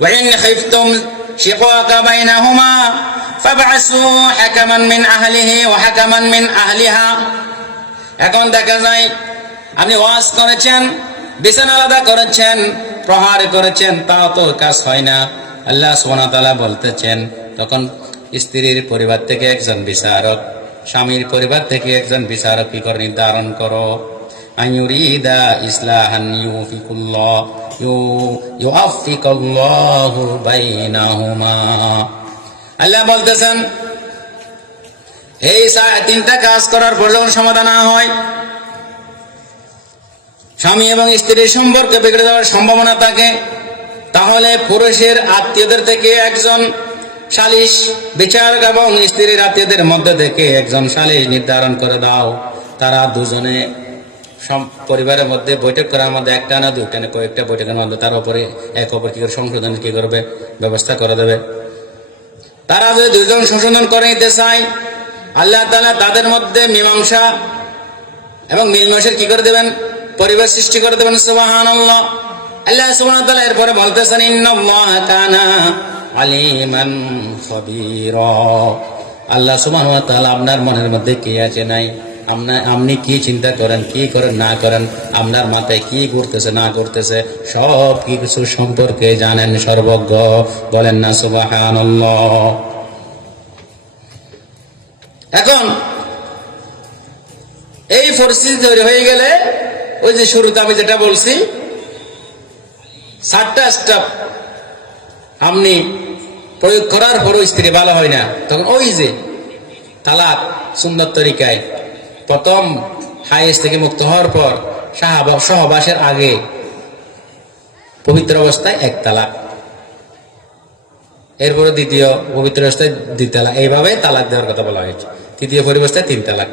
ওয়া ইন খিফতুম শিকাকা বাইনাহুমা ফাবআসু হাকামান মিন আহলিহি ওয়া হাকামান মিন আহলিহা। এখন দেখা যায় আপনি ওয়াজ করেছেন, বিছানা আলাদা করেছেন, প্রহার করেছেন, তাও তো কাজ হয় না। আল্লাহ সুবহানাহু ওয়া তাআলা বলতেছেন তখন স্ত্রীর পরিবার থেকে একজন বিচারক, স্বামীর পরিবার থেকে একজন বিচারক কি করে নির্ধারণ করো। আইয়ুরিদা ইসলাহান ইউআফিকুল্লাহু বাইনাহুমা। আল্লাহ বলতেছেন এই তিনটা কাজ করার পর যখন সমাধান না হয়, স্বামী এবং স্ত্রীর সম্পর্কে বিগড়ে যাওয়ার সম্ভাবনা থাকে, তাহলে পুরুষের আত্মীয়দের থেকে একজন সালিশ বিচারক এবং স্ত্রীর আত্মীয়দের মধ্যে থেকে একজন সালিশ নির্ধারণ করে দাও। তারা দুজনে পরিবারের মধ্যে বৈঠক করার মধ্যে একটা না দুইটা না কয়েকটা বৈঠকের মধ্যে তার উপরে এক অপর কি করে সংশোধন কি করবে, ব্যবস্থা করে দেবে। তারা যদি দুজন সংশোধন করে নিতে চায়, আল্লাহ তাআলা তাদের মধ্যে মীমাংসা এবং মিলমাসের কি করে দেবেন, পরিবেশ সৃষ্টি করে দেবেন। সুবহানাল্লাহ। আল্লাহ সুবহানাহু ওয়া তাআলা এরপরে বলতেছেন ইন্নাল্লাহা কানা আলিমান খাবীরা। আল্লাহ সুবহানাহু ওয়া তাআলা আপনার মনের মধ্যে কি আছে নাই, আপনি কি চিন্তা করেন, কি করেন না করেন, আপনার মাথায় কি ঘুরতেছে না ঘুরতেছে, সব কিছু সম্পর্কে জানেন, সর্বজ্ঞ। বলেন না সুবহানাল্লাহ। এখন এই পরিস্থিতি তৈরি হয়ে গেলে ওই যে শুরুতে আমি যেটা বলছি 7টা স্টেপ আপনি প্রয়োগ করার পরও স্ত্রী ভালো হয় না, তখন ওই যে তালাক সুন্নত তরিকায় প্রথম হায়েস থেকে মুক্ত হওয়ার পর সহবাসের আগে পবিত্র অবস্থায় 1 তালাক, এরপরে দ্বিতীয় পবিত্র অবস্থায় 2 তালাক, এইভাবে তালাক দেওয়ার কথা বলা হয়েছে। তৃতীয় পরিবস্থায় 3 তালাক,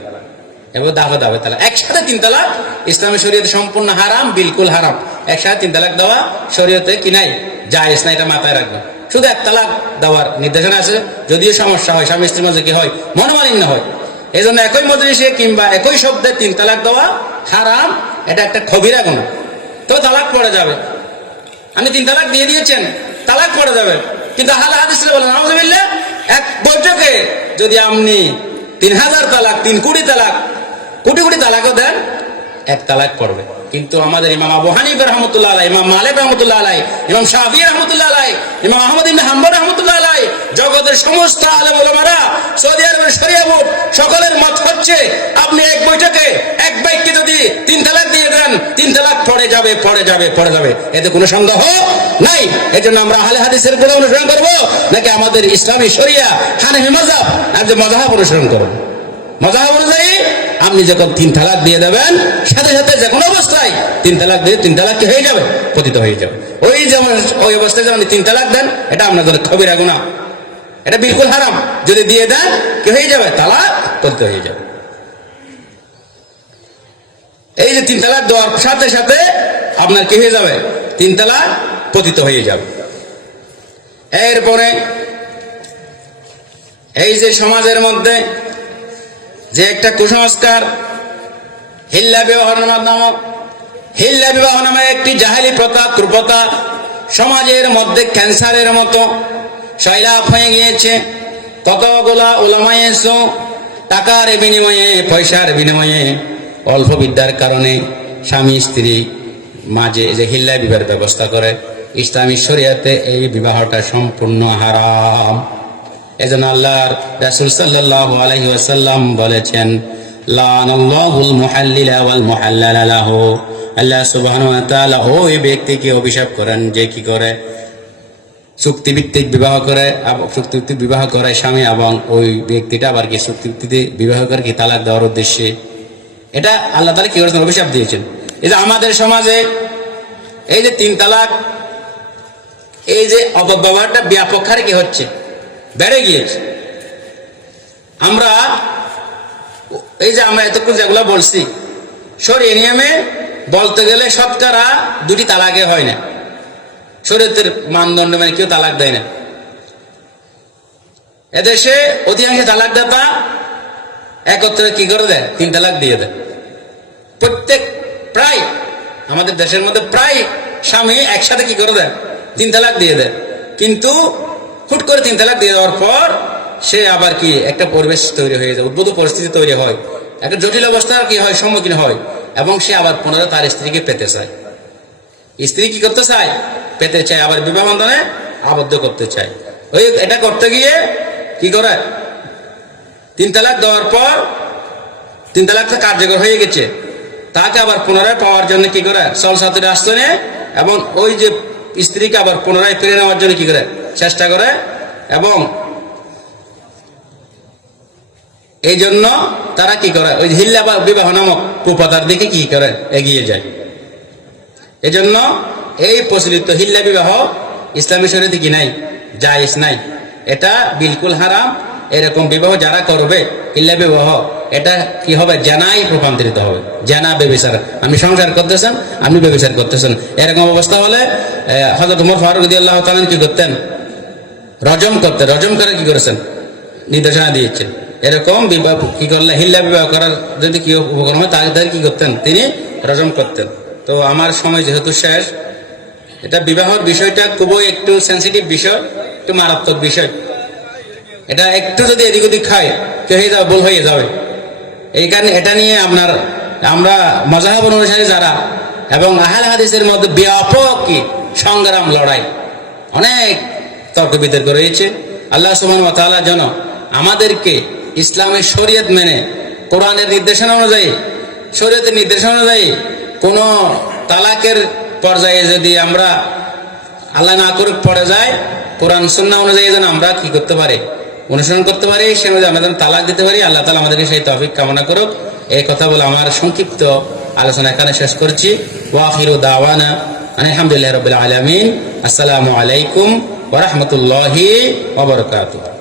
এবার দাফে দাফে তালাক। একসাথে 3 তালাক ইসলামী শরীয়তে সম্পূর্ণ হারাম, বিলকুল হারাম। একসাথে 3 তালাক দেওয়া শরীয়তে কি নাই, জায়েজ না, এটা মাথায় রাখবেন। শুধু 1 তালাক দেওয়ার নির্দেশনা আছে, যদিও সমস্যা হয়, স্বামী স্ত্রীর মাঝে কি হয়, মনোমালিন্য হয়। এই জন্য একই মজলিসে কিংবা একই শব্দে 3 তালাক দেওয়া হারাম, এটা একটা কবিরা গুনাহ। তো তালাক পড়ে যাবে, আপনি 3 তালাক দিয়ে দিয়েছেন, তালাক পড়ে যাবে। কিন্তু আহলে হাদিস বলেন আউযুবিল্লাহ, এক বৈঠকে যদি আপনি 3000 তালাক, 3 কোটি তালাক, কোটি কোটি তালাকও দেন, 1 তালাক পড়বে। কিন্তু আমাদের ইমাম আবু হানিফা রাহমাতুল্লাহ আলাইহি, ইমাম মালিক রাহমাতুল্লাহ আলাইহি, ইমাম শাফিঈ রাহমাতুল্লাহ আলাইহি, ইমাম আহমদ ইবনে হাম্বল রাহমাতুল্লাহ আলাইহি, জগতের সমস্ত আলেম ওলামারা, সৌদি আরবের শরিয়া বোর্ড, সকলের মত হচ্ছে আপনি এক বৈঠকে এক ব্যক্তি যদি 3 তালাক দিয়ে দেন, 3 তালাক পড়ে যাবে, পড়ে যাবে, পড়ে যাবে, এতে কোনো সন্দেহ নাই। এজন্য আমরা আহলে হাদিসের কথা অনুসরণ করব নাকি আমাদের ইসলামী শরিয়া হানাফি মাযহাব আর যে মাযহাব অনুসরণ করব? মাযহাব অনুযায়ী আপনি যখন 3 তালাক দিয়ে দেবেন, সাথে সাথে যে কোনো অবস্থায় 3 তালাক দিয়ে 3 তালাক কি হয়ে যাবে, পতিত হয়ে যাবে। ওই যেমন ওই অবস্থায় যখন 3 তালাক দেন, এটা আপনার জন্য কবিরা গুনাহ, এটা বিলকুল হারাম। যদি দিয়ে দেন কি হয়ে যাবে, তালাক পতিত হয়ে যাবে। এই যে 3 তালাক দেওয়ার সাথে সাথে আপনার কি হয়ে যাবে? 3 তালাক পতিত হয়ে যাবে। এরপরে এই যে সমাজের মধ্যে যে একটা কুসংস্কার, হিল্লা বিবাহ নামে একটি জাহেলি প্রথা, কুপ্রথা সমাজের মধ্যে ক্যান্সারের মতো সয়লাভ হয়ে গিয়েছে। কতগুলা উলামায়ে এসো টাকার বিনিময়ে, পয়সার বিনিময়ে, অল্প বিদ্যার কারণে স্বামী স্ত্রী মাঝে যে হিল্লা বিবাহের ব্যবস্থা করে। ইসলামী শরিয়াতে এই বিবাহটা সম্পূর্ণ হারাম। এজন্য আল্লাহর রাসূল সাল্লাল্লাহু আলাইহি ওয়াসাল্লাম বলেছেন, লানাল্লাহুল মুহাল্লিলা ওয়াল মুহাল্লালা লাহু। আল্লাহ সুবহানাহু ওয়া তাআলা ওই ব্যক্তিকে অভিশাপ করেন যে কি করে চুক্তিভিত্তিক বিবাহ করে, চুক্তিভিত্তিক বিবাহ করে স্বামী, এবং ওই ব্যক্তিটা আবার কি চুক্তিভিত্তিক বিবাহ করে কি তালাক দেওয়ার উদ্দেশ্যে। এটা আল্লাহ তাআলা কি করেছেন? অভিশাপ দিয়েছেন। এই যে আমাদের সমাজে এই যে 3 তালাক, এই যে অপব্যবহারটা ব্যাপক হারে কি হচ্ছে, বেড়ে গিয়েছে। আমরা এই যে আমরা এতক্ষণ যেগুলো বলছি, শরীয়ত নিয়মে বলতে গেলে শতকরা 2টি তালাকে হয় না। শরীয়তের মানদণ্ড মানে কেউ তালাক দেয় না। এদেশে অধিকাংশ তালাক দাতা একত্রে কি করে দেয়? 3 তালাক দিয়ে দেয়। প্রায় আমাদের দেশের মধ্যে প্রায় স্বামী একসাথে কি করে দেয়? 3 তালাক দিয়ে দেয়। কিন্তু হুট করে 3 তালাক দিয়ে দেওয়ার পর সে আবার কি একটা পরিবেশ তৈরি হয়ে যায়, উদ্ভূত পরিস্থিতি তৈরি হয়, একটা জটিল অবস্থার কি হয় সম্মুখীন হয়, এবং সে আবার পুনরায় তার স্ত্রীকে পেতে চায়। স্ত্রী কি করতে চায়? পেতে চায়, আবার বিবাহ বন্ধনে আবদ্ধ করতে চায়। ওই এটা করতে গিয়ে কি করে? 3 তালাক দেওয়ার পর 3 তালাকটা কার্যকর হয়ে গেছে, তাকে আবার পুনরায় পাওয়ার জন্য কি করে? সলসাতুরে আশ্রয় নেয়, এবং ওই যে স্ত্রীকে আবার পুনরায় ফিরে নেওয়ার জন্য কি করে? চেষ্টা করে, এবং এই জন্য তারা কি করে? ওই হিল্লা বিবাহ নামক কুপ্রথার দিকে কি করে? এগিয়ে যায়। এজন্য এই প্রচলিত হিল্লা বিবাহ ইসলামী শরীয়তে কি নাই? জায়েজ নাই, এটা বিলকুল হারাম। এরকম বিবাহ যারা করবে হিল্লা বিবাহ, এটা কি হবে? জানাই রূপান্তরিত হবে, জানা ব্যভিচার। আপনি সংসার করতেছেন, আপনি ব্যভিচার করতেছেন। এরকম অবস্থা হলে হযরত ওমর ফারুক রাদিয়াল্লাহু তাআলা কি করতেন? রজম করতেন। রজম করে কি করেছেন? নির্দেশনা দিয়েছেন। এরকম বিবাহ কি করলে, হিল্লা বিবাহ করার যদি কি উপকরণ হয় তাদের কি করতেন? তিনি রজম করতেন। তো আমার সময় যেহেতু শেষ, এটা বিবাহের বিষয়টা খুবই একটু সেন্সিটিভ বিষয়, একটু মারাত্মক বিষয়। এটা একটু যদি এদিক ওদিক খায় কে হয়ে যাবে, ভুল হয়ে যাবে। এই কারণে এটা নিয়ে আমরা মাযহাব অনুসারী যারা, এবং আহলে হাদিসের মধ্যে ব্যাপক সংগ্রাম, লড়াই, অনেক তর্ক বিতর্ক রয়েছে। আল্লাহ সুবহানাহু ওয়া তাআলা যেন আমাদেরকে ইসলামের শরীয়ত মেনে, কোরআনের নির্দেশনা অনুযায়ী, শরীয়তের নির্দেশনা অনুযায়ী কোন তালাকের পর্যায়ে যদি আমরা আল্লাহ না করুক পড়ে যায়, কোরআন সুন্নাহ অনুযায়ী যেন আমরা কি করতে পারি? অনুসরণ করতে পারি, সে অনুযায়ী আমরা যেন তালাক দিতে পারি। আল্লাহ তাআলা আমাদেরকে সেই তৌফিক কামনা করুক। এই কথা বলে আমার সংক্ষিপ্ত আলোচনা এখানে শেষ করছি। ওয়া আখিরু দাওয়ানা আলহামদুলিল্লাহি রাব্বিল আলামিন। আসসালামু আলাইকুম ওয়া রাহমাতুল্লাহি ওয়া বারাকাতুহু।